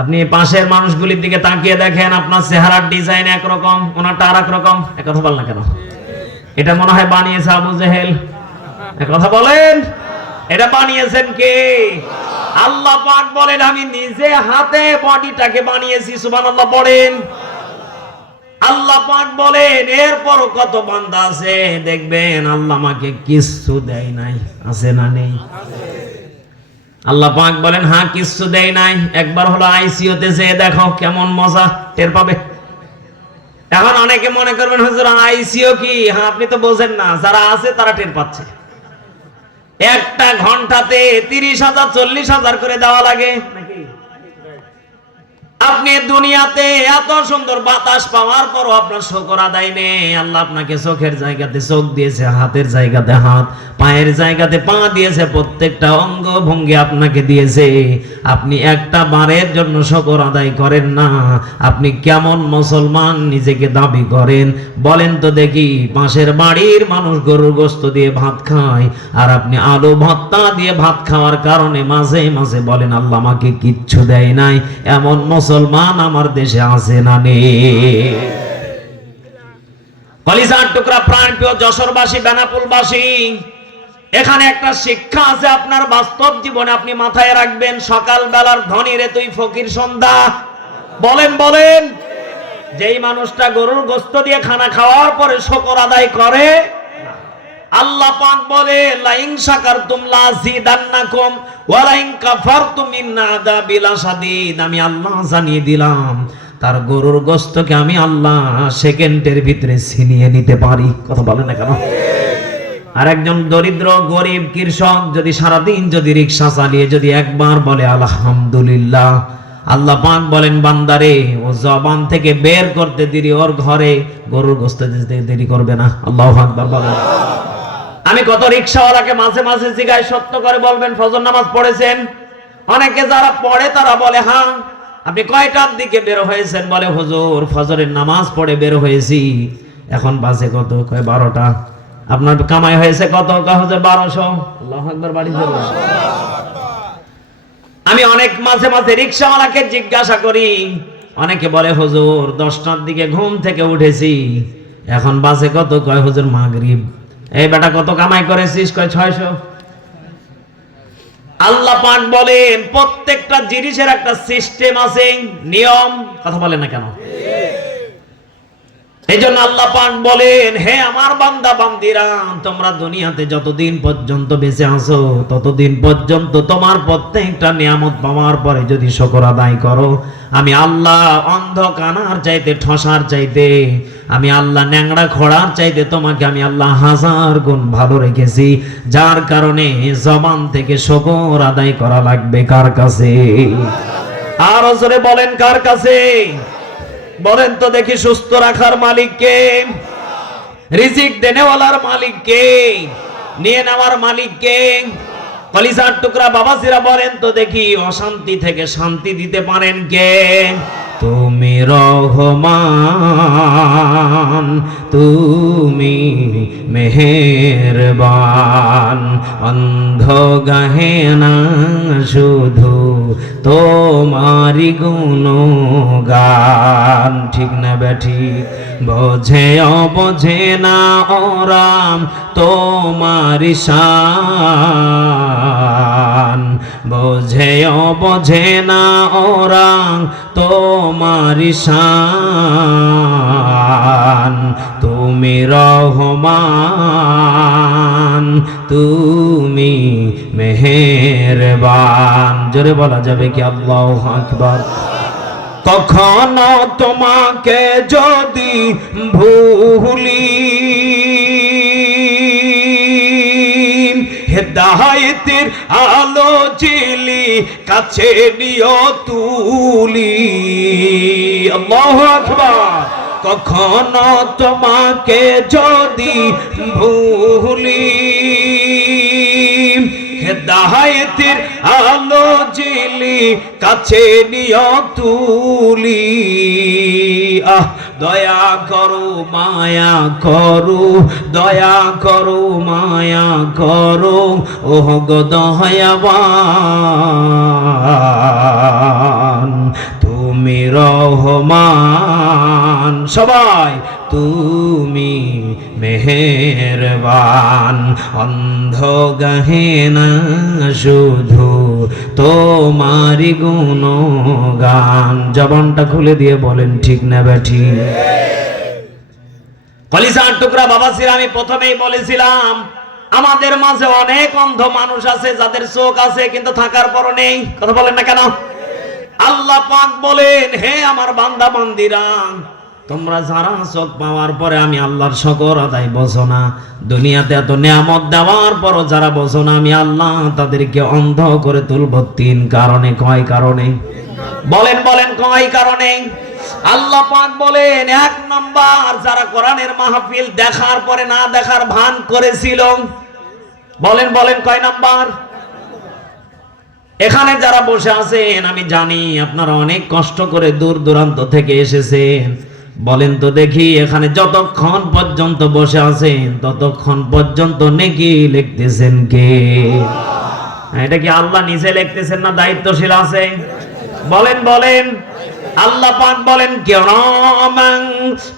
আপনি পাশের মানুষগুলির দিকে তাকিয়ে দেখেন, আপনার চেহারার ডিজাইন একরকম, ওনারটা আর এক রকম। কথা বল না কেন? এটা মনে হয় বানিয়েছে আবু জেহেল। কথা বলেন, এটা বানিয়েছেন কে? আল্লাহ পাক বলেন, আমি নিজে হাতে বডিটাকে বানিয়েছি। সুবহানাল্লাহ পড়েন। আল্লাহ পাক বলেন এরপরও কত বান্দা আছে দেখবেন আল্লাহ আমাকে কিছু দেয় নাই, আছে না নেই? আল্লাহ পাক বলেন হ্যাঁ কিছু দেয় নাই। একবার হলো আইসিইউতে যেয়ে দেখো কেমন মজা টের পাবে। এখন অনেকে মনে করবেন হুজুর আইসিইউ কি? হ্যাঁ আপনি তো বোঝেন না, যারা আছে তারা টের পাচ্ছে। একটা ঘন্টাতে 30,000 40,000 করে দেওয়া লাগে নাকি? আপনি দুনিয়াতে এত সুন্দর বাতাস পাওয়ার পরও আপনার শুকর আদায় নেই। আল্লাহ আপনাকে চোখের জায়গাতে চোখ দিয়েছে, হাতের জায়গাতে হাত, পায়ের জায়গাতে পা দিয়েছে, প্রত্যেকটা অঙ্গ ভঙ্গি আপনাকে দিয়েছে। আপনি একটা বারের জন্য শুকর আদায় করেন না। আপনি কেমন মুসলমান নিজেকে দাবি করেন বলেন তো দেখি? পাশের বাড়ির মানুষ গরুর গোশত দিয়ে ভাত খায় আর আপনি আলু ভর্তা দিয়ে ভাত খাওয়ার কারণে মাঝে মাঝে বলেন আল্লাহ আমাকে কিচ্ছু দেয় নাই। এমন মুসলমান আমার দেশে আছে না নেই? কলিজার টুকরা প্রাণপ্রিয় যশোরবাসী, বেনাপোলবাসী, এখানে একটা শিক্ষা আছে আপনার বাস্তব জীবনে, আপনি মাথায় রাখবেন। সকাল বেলার ধনী রে তুই ফকির সন্ধ্যা। বলেন বলেন, যেই মানুষটা গরুর গোশত দিয়ে খানা খাওয়ার পরে শুকর আদায় করে, আল্লাহ পাক বলে লাইন শাকারতুম লাযিদান্নাকুম ওয়া লাইন কাফারতুম ইন্না আযাবি লাশাদীদ। আমি আল্লাহ জানিয়ে দিলাম তার গরুর গোশতকে আমি আল্লাহ সেকেন্ডের ভিতরে ছিনিয়ে নিতে পারি। কথা বলে না কেন? আর একজন দরিদ্র গরিব কৃষক যদি সারাদিন যদি রিকশা চালিয়ে যদি একবার বলে আলহামদুলিল্লাহ, আল্লাহ পাক বলেন বান্দারে ও জবান থেকে বের করতে দেরি, ওর ঘরে গরুর গোশত দিতে দেরি করবে না। আল্লাহু আকবার বলেন। আমি কত রিকশাওয়ালাকে মাঝে মাঝে জিজ্ঞাসা, সত্য করে বলবেন ফজর নামাজ পড়েছেন? অনেকে যারা পড়ে তারা বলে হ্যাঁ। আপনি কয়টার দিকে বের হয়েছেন? বলে হুজুর ফজরের নামাজ পড়ে বের হয়েছি। এখন বাজে কত? কয় 12টা। আপনার কামাই হয়েছে কত? কয় হুজুর 1200। আল্লাহু আকবার। বাড়ি যাবেন? আমি অনেক মাঝে মাঝে রিকশাওয়ালাকে জিজ্ঞাসা করি, অনেকে বলে হুজুর 10টার দিকে ঘুম থেকে উঠেছি, এখন বাজে কত? কয় হুজুর মাগরিব। এই বেটা কত কামাই করেছিস? কয় 600। আল্লাহ পাক বলেন প্রত্যেকটা জিনিসের একটা সিস্টেম আছে, নিয়ম। কথা বলে না কেন? এই জন্য আল্লাহ পাক বলেন হে আমার বান্দা বান্দিরা, তোমরা দুনিয়াতে যতদিন পর্যন্ত বেঁচে আছো ততদিন পর্যন্ত তোমার প্রত্যেকটা নিয়ামত পাওয়ার পরে যদি শুকর আদায় করো, আমি আল্লাহ অন্ধ কানার চাইতে, ঠসার চাইতে, আমি আল্লাহ ন্যাংড়া খোড়ার চাইতে তোমাকে আমি আল্লাহ 1000 গুণ ভালো রেখেছি। যার কারণে জবান থেকে শুকর আদায় করা লাগবে কার কাছে? আর জোরে বলেন কার কাছে? বলেন তো দেখি। সুস্থ রাখার মালিক কে? রিজিক দেনেওয়ালার মালিক কে? নিয়ে নেওয়ার মালিক কে? কলিজার টুকরা বাবাজিরা বলেন তো দেখি, অশান্তি থেকে শান্তি দিতে পারেন কে? তুমি রহমান, তুমি মেহেরবান, অন্ধ গাহে না শুধু তোমারি গুণগান। ঠিক না বেঠি? বোঝে অবোঝে না ওরাম তোমারি শান, বোঝে অবোঝে না ওরাম তোমারি শান। তুমি রহমান, তুমি মেহেরবান। জোরে বলা যাবে কি আল্লাহু আকবার? কখনো তোমাকে যদি ভুলি, হেদায়েতের আলো জ্বেলে কাছে নিও তুলি। আল্লাহু আকবার। কখনো তোমাকে যদি ভুলি, হেদায়েতের আলো জ্বেলে কাছে নিও তুলি। দয়া করো মায়া করো, দয়া করো মায়া করো, ওহ গো দয়াবান, তুমি রহমান। সবাই তুমি মেহেরবান, অন্ধ গাহে না শুধু তোমারি গুণগান। জবানটা খুলে দিয়ে বলেন ঠিক না বেঠি? কলিজার টুকরা বাবাজিরা, আমি প্রথমেই বলেছিলাম আমাদের মাঝে অনেক অন্ধ মানুষ আছে যাদের চোখ আছে কিন্তু থাকার পরও নেই। কথা বলেন না কেন? আল্লাহ পাক বলেন, হে আমার বান্দা বান্দিরা, তোমরা যারা চোখ পাওয়ার পরে আমি আল্লাহর শুকর আদায় বোঝো না, দুনিয়াতে এত নিয়ামত দেওয়ার পরও যারা বোঝো না, আমি আল্লাহ তাদেরকে অন্ধ করে তুলবো 3 কারণে। কয় কারণে? বলেন বলেন, কয় কারণে? আল্লাহ পাক বলেন, 1 নাম্বার, যারা কোরআনের মাহফিল দেখার পরে না দেখার ভান করেছিল। বলেন বলেন, কয় নাম্বার? এখানে যারা বসে আছেন, আমি জানি আপনারা অনেক কষ্ট করে দূর দূরান্ত থেকে এসেছেন। বলেন তো দেখি, এখানে যতক্ষণ পর্যন্ত বসে আছেন ততক্ষণ পর্যন্ত নেকি লিখতেছেন কে? এটা কি আল্লাহ নিজে লিখতেছেন না দায়িত্বশীল আছে? বলেন বলেন। আল্লাহ পাক বলেন, কিরামান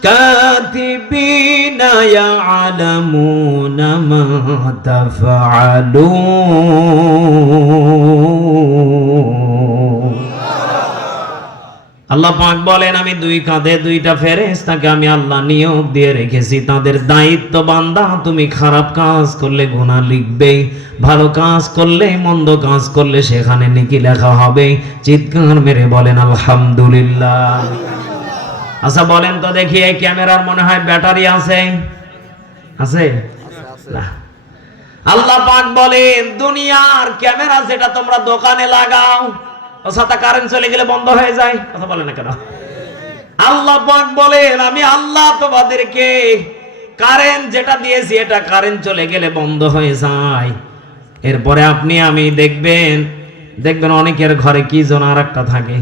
কাতিবিনা ইয়ালামুনা মা তাফআলুন। আল্লাহ পাক বলেন, আমি 2 কাঁধে 2টা ফেরেশতাকে আমি আল্লাহ নিয়োগ দিয়ে রেখেছি। তাদের দায়িত্ব, বান্দা তুমি খারাপ কাজ করলে গুনাহ লিখবে, ভালো কাজ করলে, মন্দ কাজ করলে সেখানে নেকি লেখা হবে। চিৎকার মেরে বলেন আলহামদুলিল্লাহ। আচ্ছা বলেন তো দেখি, এই ক্যামেরার মনে হয় ব্যাটারি আছে? আছে না। আল্লাহ পাক বলেন, দুনিয়ার ক্যামেরা যেটা তোমরা দোকানে লাগাও, ও সাথে কারেন্ট চলে গেলে বন্ধ হয়ে যায়। কথা বলে না কেন? আল্লাহ পাক বলেন, আমি আল্লাহ তোমাদেরকে কারেন্ট যেটা দিয়েছি, এটা কারেন্ট চলে গেলে বন্ধ হয়ে যায়। এরপরে আপনি আমি দেখবেন অনেকের ঘরে কি যেন আরেকটা থাকে,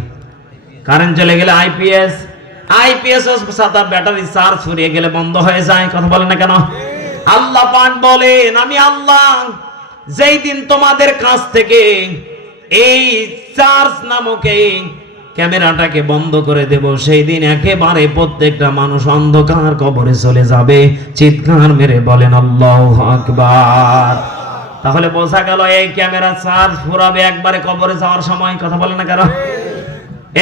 কারেন্ট চলে গেলে আইপিএস সাথে ব্যাটারি চার্জ ফুরিয়ে গেলে বন্ধ হয়ে যায়। কথা বলে না কেন? আল্লাহ পাক বলেন, আমি আল্লাহ যেই দিন তোমাদের কাছ থেকে এই চার্জ নামক এই ক্যামেরাটাকে বন্ধ করে দেব, সেই দিন একেবারে প্রত্যেকটা মানুষ অন্ধকার কবরে চলে যাবে। চিৎকার মেরে বলেন আল্লাহু আকবার। তাহলে বোঝা গেল, এই ক্যামেরা চার্জ ফুরাবে একবারে কবরে যাওয়ার সময়। কথা বলে না কেন?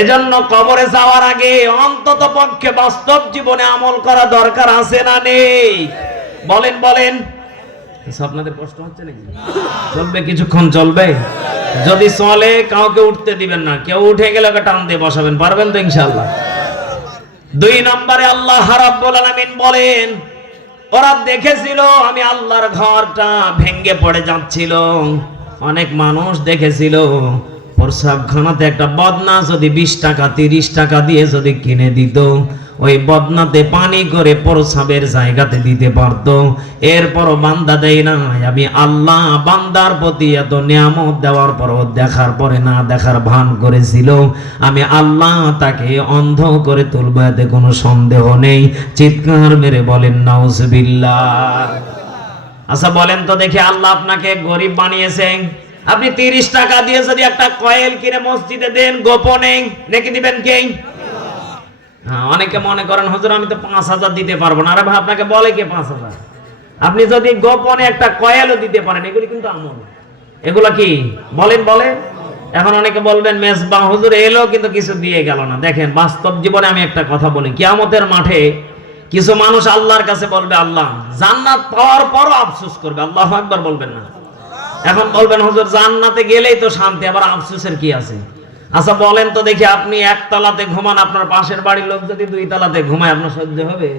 এজন্য কবরে যাওয়ার আগে অন্তত পক্ষে বাস্তব জীবনে আমল করা দরকার আছে না নেই? বলেন বলেন। আপনাদের কষ্ট হচ্ছে নাকি? চলবে, কিছুক্ষণ চলবে। যদি চলে কাউকে উঠতে দিবেন না, কেউ উঠে গেলে টান দিয়ে বসাবেন। পারবেন তো ইনশাআল্লাহ? 2 নম্বরে আল্লাহ রাব্বুল আলামিন বলেন, ওরা দেখেছিল আমি আল্লাহর ঘরটা ভেঙে পড়ে যাচ্ছিল। অনেক মানুষ দেখেছিল প্রসাবখানাতে একটা বদনা যদি 20 টাকা 30 টাকা দিয়ে যদি কিনে দিত, ওই বদনাতে পানি করে প্রসাবের জায়গাতে দিতে পারতো। এরপরও বান্দা দেয় না। আমি আল্লাহ বান্দার প্রতি এত নিয়ামত দেওয়ার পরও দেখার পরে না দেখার ভান করেছিল, আমি আল্লাহ তাকে অন্ধ করে তুলবো, এতে কোনো সন্দেহ নেই। চিৎকার মেরে বলেন নাউজুবিল্লাহ। আচ্ছা বলেন তো দেখি, আল্লাহ আপনাকে গরিব বানিয়েছেন, আপনি 30 টাকা দিয়ে যদি একটা কয়েল কিনে মসজিদে দেন গোপনে, নেকি দিবেন কে? অনেকে মনে করেন হুজুর আমি তো 5000 দিতে পারবো না। আরে ভাই, আপনাকে বলে কে 5000? আপনি যদি গোপনে একটা কয়েলও দিতে পারেন, এগুলি কিন্তু আমল। এগুলা কি বলেন বলে? এখন অনেকে বলবেন মেজবা হুজুর এলো কিন্তু কিছু দিয়ে গেল না। দেখেন বাস্তব জীবনে আমি একটা কথা বলি, কিয়ামতের মাঠে কিছু মানুষ আল্লাহর কাছে বলবে, আল্লাহ জান্নাত পাওয়ার পরও আফসোস করবে। আল্লাহু আকবার বলবেন না। এখন বলবেন হুজুর জান্নাতে গেলেই তো শান্তি, আবার আফসোসের কি আছে? আচ্ছা বলেন তো দেখি, আপনি 1 তলাতে ঘুমান, আপনার পাশের বাড়ির লোক যদি 2 তলাতে ঘুমায়, আপনার সহ্য হবে?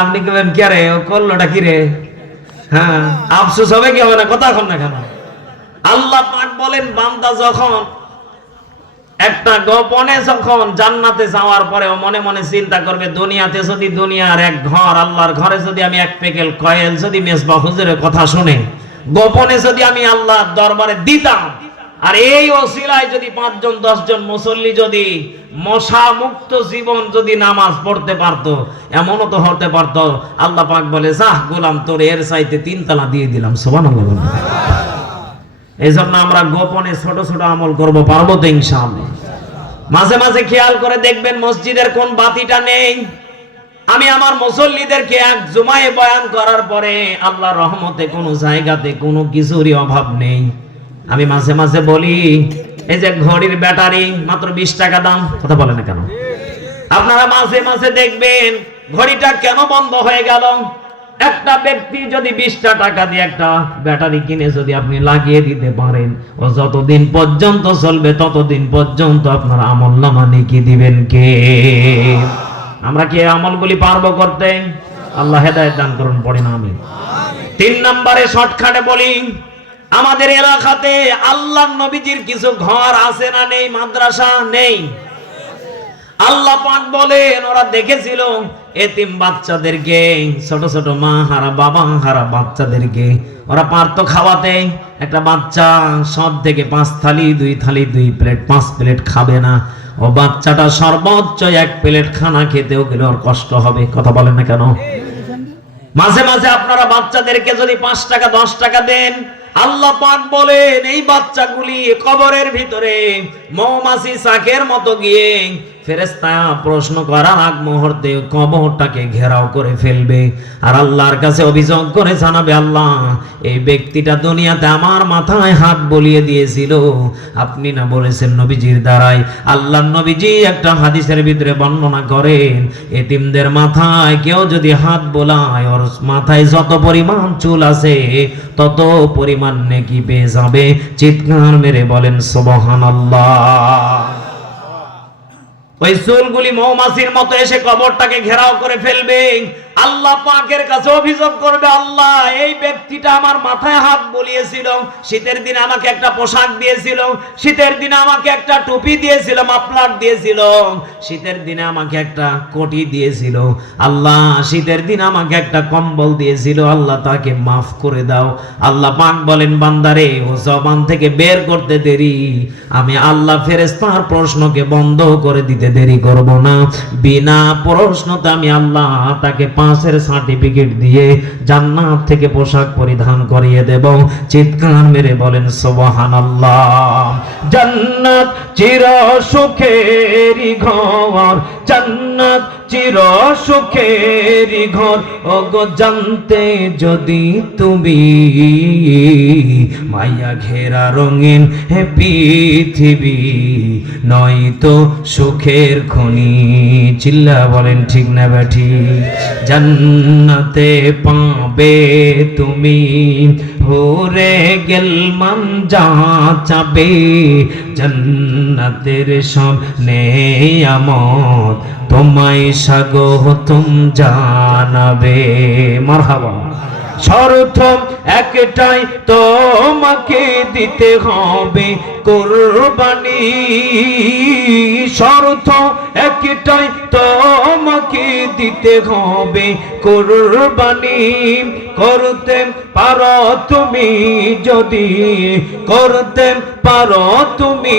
আপনি কেবেন কে রে, ও করলোটা কি রে? হ্যাঁ, আফসোস হবে কি হবে না? কথা এখন না কেন? আল্লাহ পাক বলেন, বান্দা যখন একটা গোপনে যখন জান্নাতে যাওয়ার পরে ও মনে মনে চিন্তা করবে, দুনিয়াতে যদি দুনিয়ার এক ঘর, আল্লাহর ঘরে যদি আমি 1 প্যাকেট কয়েল যদি মেজবা হুজুরের কথা শুনে গোপনে যদি আমি আল্লাহর দরবারে দিতাম, আর এই ওসিলায় যদি 5 জন 10 জন মুসল্লি যদি মশা মুক্ত জীবন যদি নামাজ পড়তে পারতো, এমনও তো হতে পারতো আল্লাহ পাক বলে, যাহ গোলাম তোর এর চাইতে 3 তলা দিয়ে দিলাম। সুবহানাল্লাহ। এই জন্য আমরা গোপনে ছোট ছোট আমল করব, পারবো তো ইনশাআল্লাহ। মাঝে মাঝে খেয়াল করে দেখবেন মসজিদের কোন বাতিটা নেই। আমি আমার মুসল্লিদেরকে এক জুমায়ে বয়ান করার পরে আল্লাহর রহমতে কোনো জায়গাতে কোনো কিছুরই অভাব নেই। আমি মাঝে মাঝে বলি, এই যে ঘড়ির ব্যাটারি মাত্র 20 টাকা দাম। কথা বলে না কেন? আপনারা মাঝে মাঝে দেখবেন ঘড়িটা কেন বন্ধ হয়ে গেল? একটা ব্যক্তি যদি 20টা টাকা দিয়ে একটা ব্যাটারি কিনে যদি আপনি লাগিয়ে দিতে পারেন, ও যতদিন পর্যন্ত চলবে ততদিন পর্যন্ত আপনার আমলনামা নেকি দিবেন কে? আমরা কি আমলগুলি পারবো করতে? আল্লাহ হেদায়েত দান করুন, পড়েন আমিন। 3 নম্বরে শর্টকাটে বলি, আমাদের এলাকাতে আল্লাহর নবীজির কিছু ঘর আছে না নেই? মাদ্রাসা নেই? আল্লাহ পাক বলেন ওরা দেখেছিল এতিম বাচ্চাদেরকে, ছোট ছোট মা হারা বাবা হারা বাচ্চাদেরকে ওরা পারতো খাওয়াতে। একটা বাচ্চা সব থেকে 5 থালি 2 থালি 2 প্লেট 5 প্লেট খাবে না, ও বাচ্চাটা সর্বোচ্চ 1 প্লেট খানা খেতেও গেলে ওর কষ্ট হবে। কথা বলেন না কেন? মাঝে মাঝে আপনারা বাচ্চাদেরকে যদি 5 টাকা 10 টাকা দেন, আল্লাহ পাক বলেন এই বাচ্চাগুলি কবরের ভিতরে মৌমাছি চাকের মতো গিয়ে ফেরেশতা প্রশ্ন করার আগ মুহূর্তে কবরটাকে ঘেরাও করে ফেলবে, আর আল্লাহর কাছে অভিযোগ করে জানাবে, আল্লাহ এই ব্যক্তিটা দুনিয়াতে আমার মাথায় হাত বলিয়ে দিয়েছিল, আপনি না বলেছেন নবীজির দ্বারাই। আল্লাহর নবীজি একটা হাদিসের ভিতরে বর্ণনা করেন, এতিমদের মাথায় কেউ যদি হাত বোলায় ওর মাথায় যত পরিমাণ চুল আছে তত পরিমাণ নেকি পেয়ে যাবে। চিৎকার মেরে বলেন সুবহানাল্লাহ। ওই চুলগুলি মৌমাছির মতো এসে কবরটাকে ঘেরাও করে ফেলবে। আল্লাহ পাকের কাছে অভিযোগ করবে, আল্লাহ এই ব্যক্তিটা আমার মাথায় হাত বুলিয়েছিল, শীতের দিনে আমাকে একটা পোশাক দিয়েছিল, শীতের দিনে আমাকে একটা টুপি দিয়েছিল, মাফলার দিয়েছিল, শীতের দিনে আমাকে একটা কোটি দিয়েছিল, আল্লাহ শীতের দিনে আমাকে একটা কম্বল দিয়েছিল, আল্লাহ তাকে মাফ করে দাও। আল্লাহ পাক বলেন, বান্দারে ও জবান থেকে বের করতে দেরি, আমি আল্লাহ ফেরেশতার প্রশ্নকে বন্ধ করে দিতে দেরি করব না। বিনা প্রশ্নতে আমি আল্লাহ তাকে 5-এর সার্টিফিকেট দিয়ে জান্নাত থেকে পোশাক পরিধান করিয়ে দেব। চিৎকার মেরে বলেন সুবহানাল্লাহ। জান্নাত চির সুখেরই ঘর, জান্নাত চির সুখেরই ঘর, ওগো জানতে যদি তুমি মায়া ঘেরা রঙিন হে পৃথিবী নয়তো সুখের খনি। চিল্লা বলেন ঠিক না ব্যাঠি? জান্নাতে পাবে তুমি ভরে গেলমান যা চাবে, জান্নাতের সব নেয়ামত তোমায় স্বাগতম জানাবে। মারহাবা। শর্ত একটাই, তোমাকে দিতে হবে কুরবানি, শর্ত একটাই, তোমাকে দিতে হবে কুরবানি। করতে পারো তুমি যদি, করতে পারো তুমি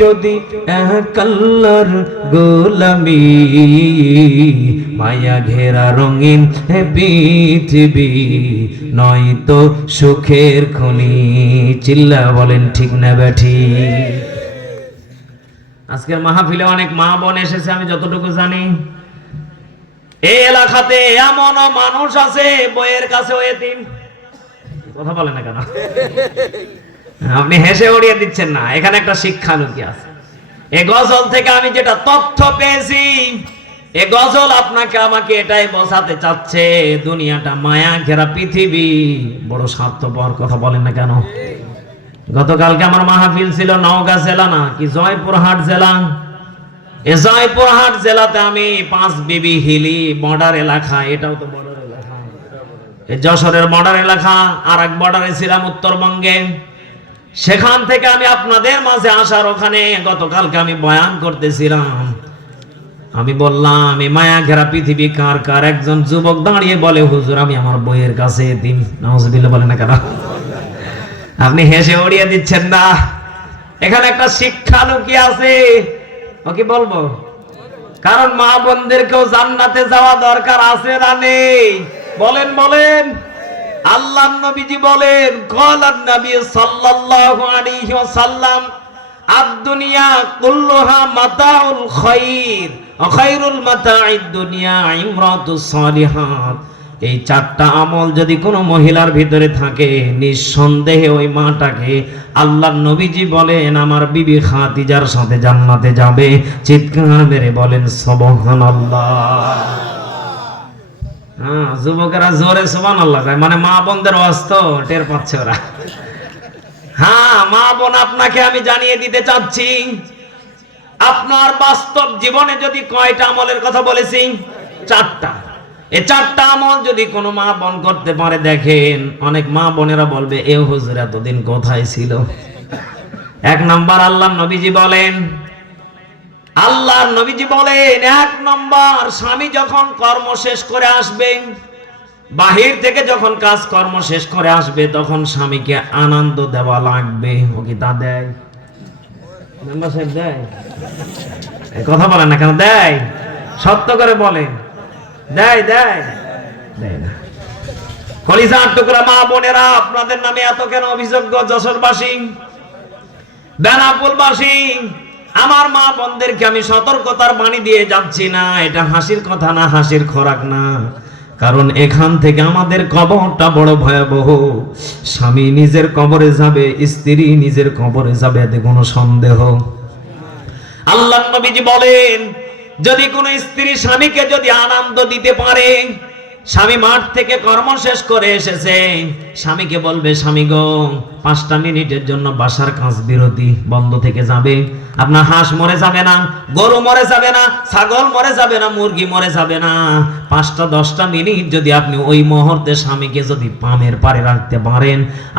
যদি এক আল্লাহর গোলামি, মায়া ঘেরা রঙিন পৃথিবী নয়তো সুখের খনি। চিল্লা বলেন ঠিক না ব্যাঠি? আজকের মাহফিলে অনেক মা বোন এসেছে, আমি যতটুকু জানি এই এলাকাতে এমন মানুষ আছে বইয়ের কাছে এতিম। কথা বলেন না কেন? আপনি হেসে উড়িয়ে দিচ্ছেন না, এখানে একটা শিক্ষা লুকিয়ে আছে। এই গজল থেকে আমি যেটা তথ্য পেয়েছি, এই গজল আপনাকে আমাকে এটাই বোঝাতে চাচ্ছে, দুনিয়াটা মায়া ঘেরা পৃথিবী, বড় স্বার্থপর। কথা বলেন না কেন? গতকালকে আমার মাহফিল ছিল নওগাঁ জেলা না কি জয়পুরহাট জেলা। এই জয়পুরহাট জেলাতে আমি 5 বিবি হিলি বর্ডার এলাকা, এটাও তো বর্ডার এলাকা, এই যশোরের বর্ডার এলাকা, আর এক বর্ডারে ছিলাম উত্তরবঙ্গে। সেখান থেকে আমি আপনাদের মাঝে আসার ওখানে গতকালকে আমি বয়ান করতেছিলাম। আমি বললাম এই মায়া ঘেরা পৃথিবী কার কার? একজন যুবক দাঁড়িয়ে বলে, হুজুর আমি আমার বইয়ের কাছে এতিম। নাউজুবিল্লাহ বলেন না কেন? আপনি হেসে উড়িয়ে দিচ্ছেন না, এখানে একটা শিক্ষা লুকিয়ে আছে। ওকে বলবো, কারণ মা বোনদেরকেও জান্নাতে যাওয়া দরকার আছে না নেই? বলেন বলেন। আল্লাহর নবীজি বলেন, ক্বালান নবী সাল্লাল্লাহু আলাইহি ওয়াসাল্লাম, আদ-দুনিয়া কুল্লুহা মাতাউল খায়র ওয়া খায়রুল মাতাঈদ দুনিয়া ইমরাতুস সালিহাত। এই 4টা আমল যদি কোনো মহিলার ভিতরে থাকে, নিঃসন্দেহে ওই মাটাকে আল্লাহর নবীজি বলেন আমার বিবি খাদিজার সাথে জান্নাতে যাবে। চিৎকার মেরে বলেন সুবহানাল্লাহ। হ্যাঁ, যুবকেরা জোরে সুবহানাল্লাহ কয়, মানে মা বোনদের অস্ত টের পাচ্ছে ওরা। হ্যাঁ মা বোন, আপনাকে আমি জানিয়ে দিতে চাচ্ছি, আপনার বাস্তব জীবনে যদি কয়টা আমলের কথা বলেছি, 4টা। এই 4টা আমল যদি কোনো মা বোন করতে পারে, দেখেন অনেক মা বোনেরা বলবে এ হুজুর এতদিন কোথায় ছিল। 1 নাম্বার, আল্লাহর নবীজি বলেন, 1 নম্বর, স্বামী যখন কর্ম শেষ করে আসবে, বাহির থেকে যখন কাজ কর্ম শেষ করে আসবে, তখন স্বামীকে আনন্দ দেওয়া লাগবে। ও কি তা দেয়? মেম্বার সাহেব দেয়? এই কথা বলেন না কেন? দেয়? সত্য করে বলেন, দেয়? দেয় না। কলিজার টুকরা মা বোনেরা, আপনাদের নামে এত কেন অভিযোগ গো? যশোরবাসী, বেনাপোলবাসী, আমার মা বোনদেরকে আমি সতর্কতার বাণী দিয়ে যাচ্ছি না। এটা হাসির কথা না, হাসির খোরাক না। কারণ এখান থেকে আমাদের কবরটা বড় ভয়াবহ। স্বামী নিজের কবরে যাবে, স্ত্রী নিজের কবরে যাবে, এতে কোনো সন্দেহ। আল্লাহর নবীজি বলেন, যদি কোনো স্ত্রী স্বামীকে যদি আনন্দ দিতে পারে, স্বামী মাঠ থেকে কর্ম শেষ করে এসেছে, স্বামীকে বলবে, স্বামী গো 5টা মিনিটের জন্য বাসার কাজ বিরতি বন্ধ থেকে যাবে। আপনার হাঁস মরে যাবে না, গরু মরে যাবে না, ছাগল মরে যাবে না, মুরগি মরে যাবে না। 5টা-10টা মিনিট যদি আপনি ওই মুহূর্তে স্বামীকে যদি পামের পারে রাখতে পারেন,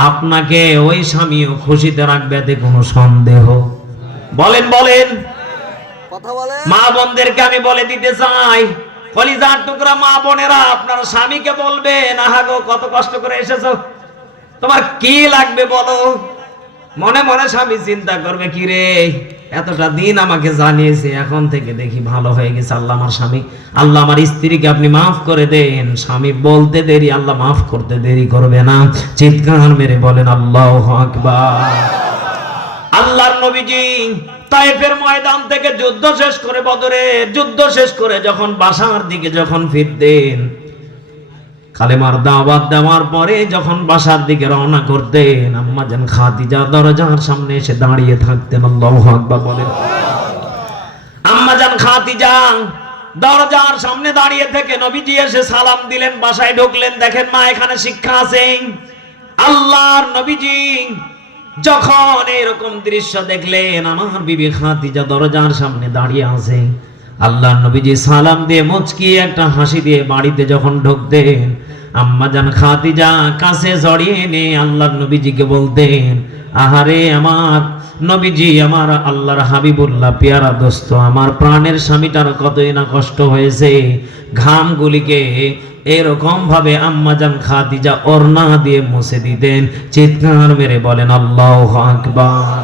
আপনাকে ওই স্বামীও খুশিতে রাখবে, এতে কোনো সন্দেহ। বলেন বলেন। মা বোনদেরকে আমি বলে দিতে চাই, কলিজার টুকরা মা বোনেরা, আপনারা স্বামীকে বলবেন, আহা গো কত কষ্ট করে এসেছো, তোমার কি লাগবে বলো। মনে মনে স্বামী চিন্তা করবে, কি রে এতটা দিন আমাকে জানিয়েছে, এখন থেকে দেখি ভালো হয়ে গেছে। আল্লাহ আমার স্বামী, আল্লাহ আমার স্ত্রীকে আপনি মাফ করে দেন। স্বামী বলতে দেরি, আল্লাহ মাফ করতে দেরি করবে না। চিৎকার মেরে বলেন আল্লাহু আকবার। আল্লাহর নবীজি তায়েফের ময়দান থেকে যুদ্ধ শেষ করে, বদরের যুদ্ধ শেষ করে যখন বাসার দিকে যখন ফিরতেন, কালেমার দাওয়াত দেওয়ার পরে যখন বাসার দিকে রওনা করতেন, আম্মা জান খাদিজা দরজার সামনে এসে দাঁড়িয়ে থাকতেন। আল্লাহু আকবার বলেন। আম্মা জান খাদিজা দরজার সামনে দাঁড়িয়ে থেকে নবীজি এসে সালাম দিলেন, বাসায় ঢুকলেন। দেখেন মা, এখানে শিক্ষা আছে। আল্লাহর নবীজি যখন এরকম দৃশ্য দেখলেন, আমার বিবি খাদিজা দরজার সামনে দাঁড়িয়ে আছে, আল্লাহর নবীজি সালাম দিয়ে মুচকি একটা হাসি দিয়ে বাড়িতে যখন ঢুকতেন, আম্মা জান খাদিজা কাছে জড়িয়ে এনে আল্লাহর নবীজিকে বলতেন, আহারে আমার নবীজি, আমার আল্লাহর হাবিবুল্লাহ পেয়ারা দোস্ত, আমার প্রাণের স্বামীটার কতই না কষ্ট হয়েছে। ঘামগুলিকে এরকম ভাবে আম্মা জান খাদিজা ওড়না দিয়ে মুছে দিতেন। চিৎকার মেরে বলেন আল্লাহু আকবার।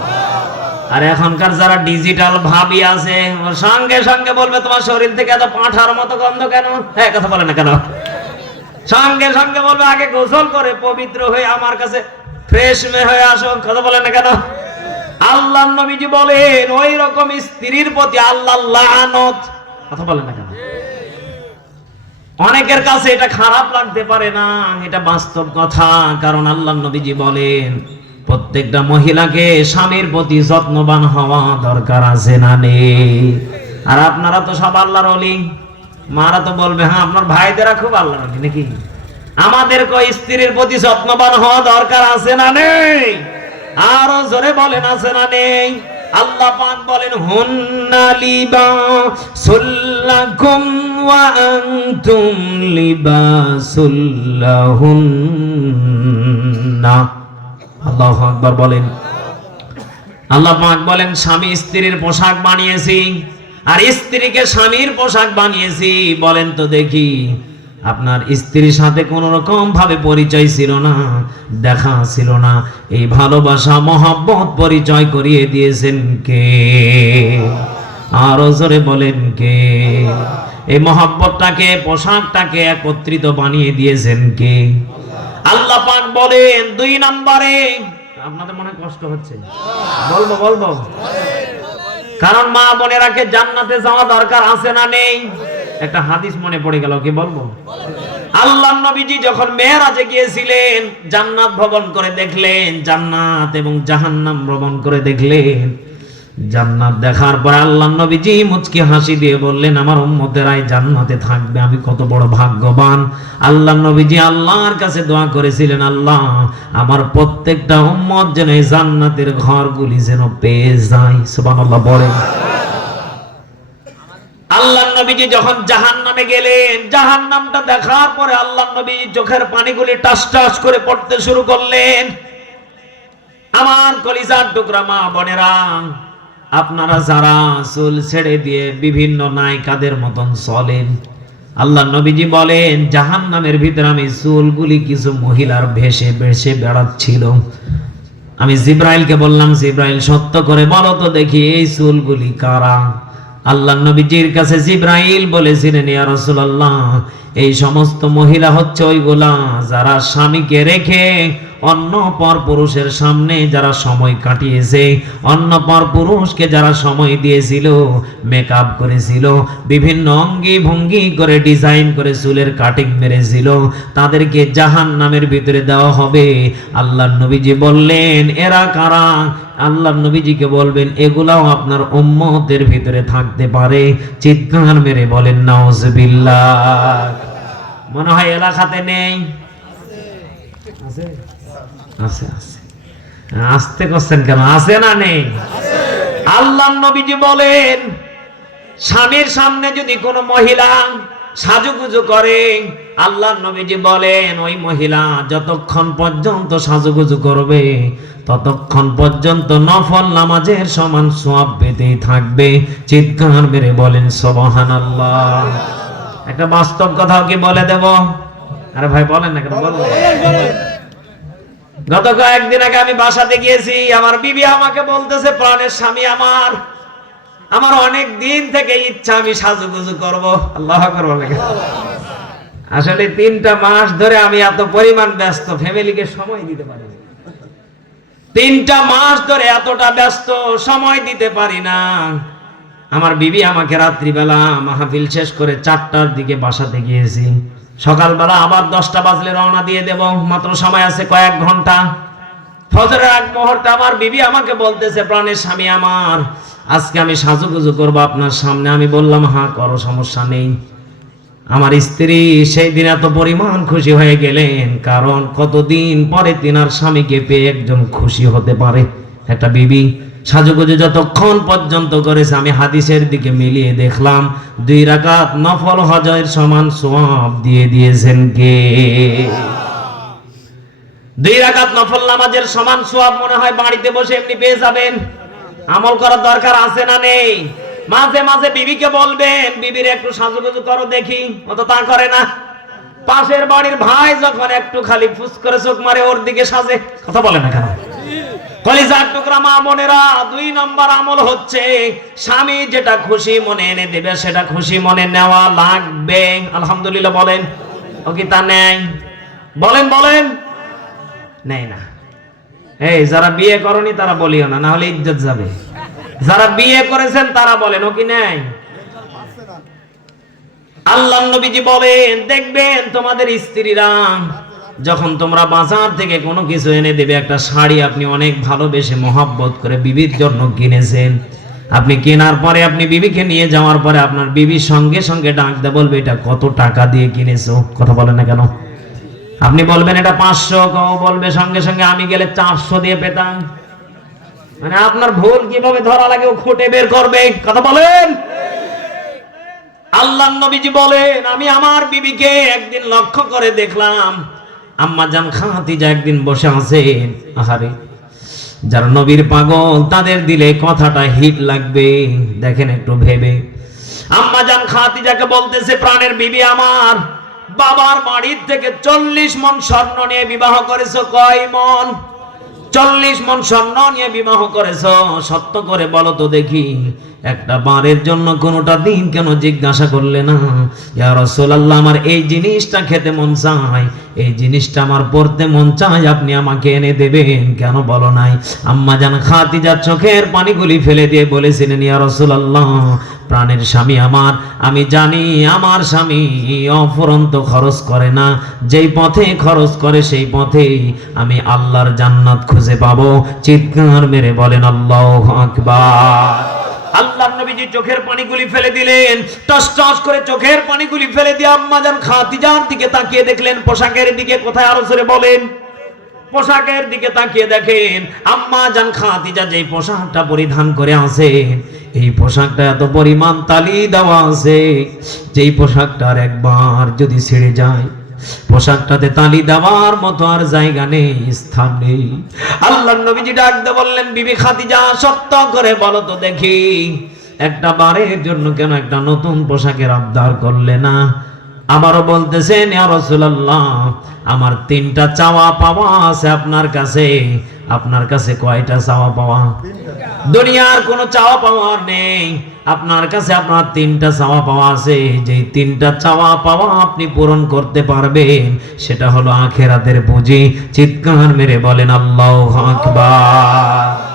আর এখনকার যারা ডিজিটাল ভাবি আছে, ওর সঙ্গে সঙ্গে বলবে, তোমার শরীর থেকে এত পাঁঠার মতো গন্ধ কেন? হ্যাঁ, কথা বলে না কেন? সঙ্গে সঙ্গে বলবে, আগে গোসল করে পবিত্র হয়ে আমার কাছে ফ্রেশ হয়ে আসো। কথা বলে না কেন? আল্লাহর নবীজি বলেন, ওই রকম স্ত্রীর প্রতি আল্লাহর লানত। কথা বলে না কেন? অনেকের কাছে এটা খারাপ লাগতে পারে না, এটা বাস্তব কথা। কারণ আল্লাহর নবীজি বলেন, প্রত্যেকটা মহিলাকে স্বামীর প্রতি যত্নবান হওয়া দরকার আছে না নেই? আর আপনারা তো সব আল্লাহর ওলি, মারা তো বলবে, হ্যাঁ আপনার ভাইদেরা খুব আল্লাহর ওলি নাকি? আমাদেরকে স্ত্রীর প্রতি যত্নবান হওয়া দরকার আছে না নেই? আরো জোরে বলেন, আছে না নেই? আল্লাহ পাক বলেন, হুন্না লিবাসুল লাকুম ওয়া আনতুম লিবাসুল লাহুন্না। আল্লাহু আকবার বলেন। আল্লাহ পাক বলেন, স্বামী স্ত্রীর পোশাক বানিয়েছি, আর স্ত্রীকে স্বামীর পোশাক বানিয়েছি। বলেন তো দেখি, আপনার স্ত্রীর সাথে কোন রকম ভাবে পরিচয় ছিল না, দেখা ছিল না, এই ভালোবাসা মহব্বত পরিচয় করিয়ে দিয়েছেন কে? আরো জোরে বলেন কে? এই মহব্বতটাকে, পোশাকটাকে একত্রিত বানিয়ে দিয়েছেন কে? আল্লাহ পাক বলেন 2 নম্বরে। আপনাদের মনে কষ্ট হচ্ছে? বলবো কারণ মা বোনেরাকে জান্নাতে যাওয়া দরকার আছে না নেই? একটা হাদিস মনে পড়ে গেল, কি বলবো? আল্লাহর নবীজি যখন মেরাজে গিয়েছিলেন, জান্নাত ভ্রমণ করে দেখলেন, জান্নাত এবং জাহান্নাম ভ্রমণ করে দেখলেন। জান্নাত দেখার পর আল্লাহর নবীজি মুচকি হাসি দিয়ে বললেন, আমার উম্মতেরাই জান্নাতে থাকবে, আমি কত বড় ভাগ্যবান। আল্লাহর নবীজি আল্লাহর কাছে দোয়া করেছিলেন, আল্লাহ আমার প্রত্যেকটা উম্মত যেন এই জান্নাতের ঘরগুলি যেন পেয়ে যায়। সুবহানাল্লাহ বলেন। আল্লাহর নবীজি যখন জাহান্নামে গেলেন, জাহান্নামটা দেখার পরে আল্লাহর নবী চোখের পানিগুলি টাস টাস করে পড়তে শুরু করলেন। আমার কলিজার টুকরা মা বোনেরা, আপনারা যারা চুল ছেড়ে দিয়ে বিভিন্ন নায়িকাদের মতন চলেন, আল্লাহর নবীজি বলেন জাহান্নামের ভিতরে আমি চুলগুলি কিছু মহিলার ভেসে ভেসে বেড়াচ্ছিল। আমি জিব্রাইলকে বললাম, জিব্রাইল সত্য করে বলো তো দেখি এই চুলগুলি কারা? আল্লাহর নবীজির কাছে জিব্রাইল বলেছিলেন, ইয়া রাসূলুল্লাহ এই সমস্ত মহিলা হচ্ছে ওইগুলা যারা স্বামীকে রেখে অন্য পর পুরুষের সামনে যারা সময় কাটিয়েছে, অন্য পর পুরুষকে যারা সময় দিয়েছিল, মেকআপ করেছিল, বিভিন্ন অঙ্গি ভঙ্গি করে ডিজাইন করে চুলের কাটিং মেরেছিল, তাদেরকে জাহান্নামের ভিতরে দেওয়া হবে। আল্লাহর নবীজি বললেন এরা কারা? আল্লাহর নবীজিকে বলবেন এগুলাও আপনার উম্মতের ভিতরে থাকতে পারে। চিৎকার মেরে বলেন নাউজুবিল্লাহ। মনে হয় এলাকাতে নেই, আছে আছে আছে, আসতে করছেন কেন? আছে না নেই? আল্লাহর নবীজি বলেন স্বামীর সামনে যদি কোনো মহিলা সাজুগুজু করে, আল্লাহর নবীজি বলেন ওই মহিলা যতক্ষণ পর্যন্ত সাজুগুজু করবে ততক্ষণ পর্যন্ত নফল নামাজের সমান সওয়াব পেতেই থাকবে। চিৎকার মেরে বলেন সুবহানাল্লাহ। একটা বাস্তব কথাও কি বলে দেব? আরে ভাই বলেন না কেন? বলেন। গত কয়েকদিন আগে আমি বাসাতে গিয়েছি, আমার বিবি আমাকে বলতেছে, প্রাণের স্বামী আমার অনেক দিন থেকে ইচ্ছা আমি সাজুগুজু করব। আল্লাহু আকবার বলেন। আসলে 3টা মাস ধরে আমি এত পরিমাণ ব্যস্ত, ফ্যামিলিকে সময় দিতে পারি না। 3টা মাস ধরে এতটা ব্যস্ত, সময় দিতে পারি না। আমার বিবি আমাকে রাত্রিবেলা মাহফিল শেষ করে 4টার দিকে বাসাতে গিয়েছি, সকালবেলা আবার 10টা বাজলে রওনা দিয়ে দেব, মাত্র সময় আছে কয়েক ঘন্টা। ফজরের আগ মুহূর্তে আমার বিবি আমাকে বলতেছে, প্রাণের স্বামী আমার আজকে আমি সাজুগুজু করবো আপনার সামনে। আমি বললাম হ্যাঁ করো, সমস্যা নেই। আমার স্ত্রী সেই দিন এত পরিমাণ খুশি হয়ে গেলেন, কারণ কতদিন পরে তিনার স্বামীকে পেয়ে একজন খুশি হতে পারে। একটা বিবি সাজুগুজু যতক্ষণ পর্যন্ত করেছে, আমি হাদিসের দিকে মিলিয়ে দেখলাম 2 রাকাত নফল হজের সমান সওয়াব দিয়ে দিয়েছেন কে? 2 রাকাত নফল নামাজের সমান সওয়াব মনে হয় বাড়িতে বসে এমনি পেয়ে যাবেন। আমল করার দরকার আছে না নেই? মাঝে মাঝে বিবিকে বলবেন, বিবির একটু সাজুগুজু করো দেখি, ও তো তা করে না। পাশের বাড়ির ভাই যখন একটু খালি ফুস করে চোখ মারে ওর দিকে সাজে, কথা বলে না কেন? কলিজার টুকরা মা বোনেরা, 2 নম্বর আমল হচ্ছে স্বামী যেটা খুশি মনে এনে দেবে সেটা খুশি মনে নেওয়া লাগবে। আলহামদুলিল্লাহ বলেন। ও কি তা নেই? বলেন বলেন। নেই না? এই যারা বিয়ে করনি তারা বলিও না, না হলে ইজ্জত যাবে। যারা বিয়ে করেছেন তারা বলেন ও কি নেই? আল্লাহর নবীজি বলেন দেখবেন তোমাদের স্ত্রীরা যখন তোমরা বাজার থেকে কোনো কিছু এনে দেবে, একটা শাড়ি আপনি অনেক ভালোবেসে মহব্বত করে বিবির জন্য কিনেছেন, আপনি কেনার পরে আপনি বিবিকে নিয়ে যাওয়ার পরে আপনার বিবির সঙ্গে সঙ্গে ডাক দিয়ে বলবে এটা কত টাকা দিয়ে কিনেছো? কথা বলেন না কেন? আপনি বলবেন এটা 500, কেউ বলবে সঙ্গে সঙ্গে আমি গেলে 400 দিয়ে পেতাম। মানে আপনার ভুল কিভাবে ধরা লাগে ও খুঁটে বের করবে। কথা বলেন। আল্লাহর নবীজি বলেন আমি আমার বিবিকে একদিন লক্ষ্য করে দেখলাম, আম্মা জান খাদিজা একদিন বসে আছেন। আহারে, যারা নবীর পাগল তাদের দিলে কথাটা হিট লাগবে। দেখেন একটু ভেবে, আম্মা জান খাদিজাকে বলতেছে, প্রাণের বিবি আমার, বাবার বাড়ির থেকে 40 মণ স্বর্ণ নিয়ে বিবাহ করেছো। কয় মণ? 40 মণ স্বর্ণ নিয়ে বিবাহ করেছো। সত্য করে বলো তো দেখি, একটা বারের জন্য কোনোটা দিন কেন জিজ্ঞাসা করলে না, ইয়া রাসূলুল্লাহ আমার এই জিনিসটা খেতে মন চায়, এই জিনিসটা আমার পড়তে মন চায়, আপনি আমাকে এনে দেবেন, কেন বলো নাই? আম্মা জান খাদিজা চোখের পানিগুলি ফেলে দিয়ে বলেছিলেন, ইয়া রাসূলুল্লাহ প্রাণের স্বামী আমার, আমি জানি আমার স্বামী অফুরন্ত খরচ করে না, যেই পথে খরচ করে সেই পথেই আমি আল্লাহর জান্নাত খুঁজে পাবো। চিৎকার মেরে বলেন আল্লাহু আকবার। আল্লাহর নবীজি চোখের পানিগুলি ফেলে দিলেন, টস টস করে চোখের পানিগুলি ফেলে দিয়ে আম্মাজান খাদিজার দিকে তাকিয়ে দেখলেন পোশাকের দিকে। কোথায় আরো জোরে বলেন? পোশাকের দিকে তাকিয়ে দেখেন আম্মাজান খাদিজা যেই পোশাকটা পরিধান করে আছে, এই পোশাকটা এত পরিমাণ তালি দেওয়া আছে, যেই পোশাকটার একবার যদি ছেড়ে যায় পোশাকটাতে তালি দেওয়ার মতো আর জায়গা নেই, স্থান নেই। আল্লাহর নবীজি ডাক দিয়ে বললেন, বিবি খাদিজা সত্য করে বলো তো দেখি, একটা বারের জন্য কেন একটা নতুন পোশাকের আবদার করলে না? আবারও বলতেছেন, ইয়া রাসূলুল্লাহ, আমার 3টা চাওয়া পাওয়া আছে আপনার কাছে। আপনার কাছে কয়টা চাওয়া পাওয়া? দুনিয়ার কোনো চাওয়া পাওয়া নেই, আপনার কাছে আপনার 3টা চাওয়া পাওয়া আছে। যেই 3টা চাওয়া পাওয়া আপনি পূরণ করতে পারবেন সেটা হলো আখিরাতের পুঁজি। চিৎকার মেরে বলেন আল্লাহু আকবার।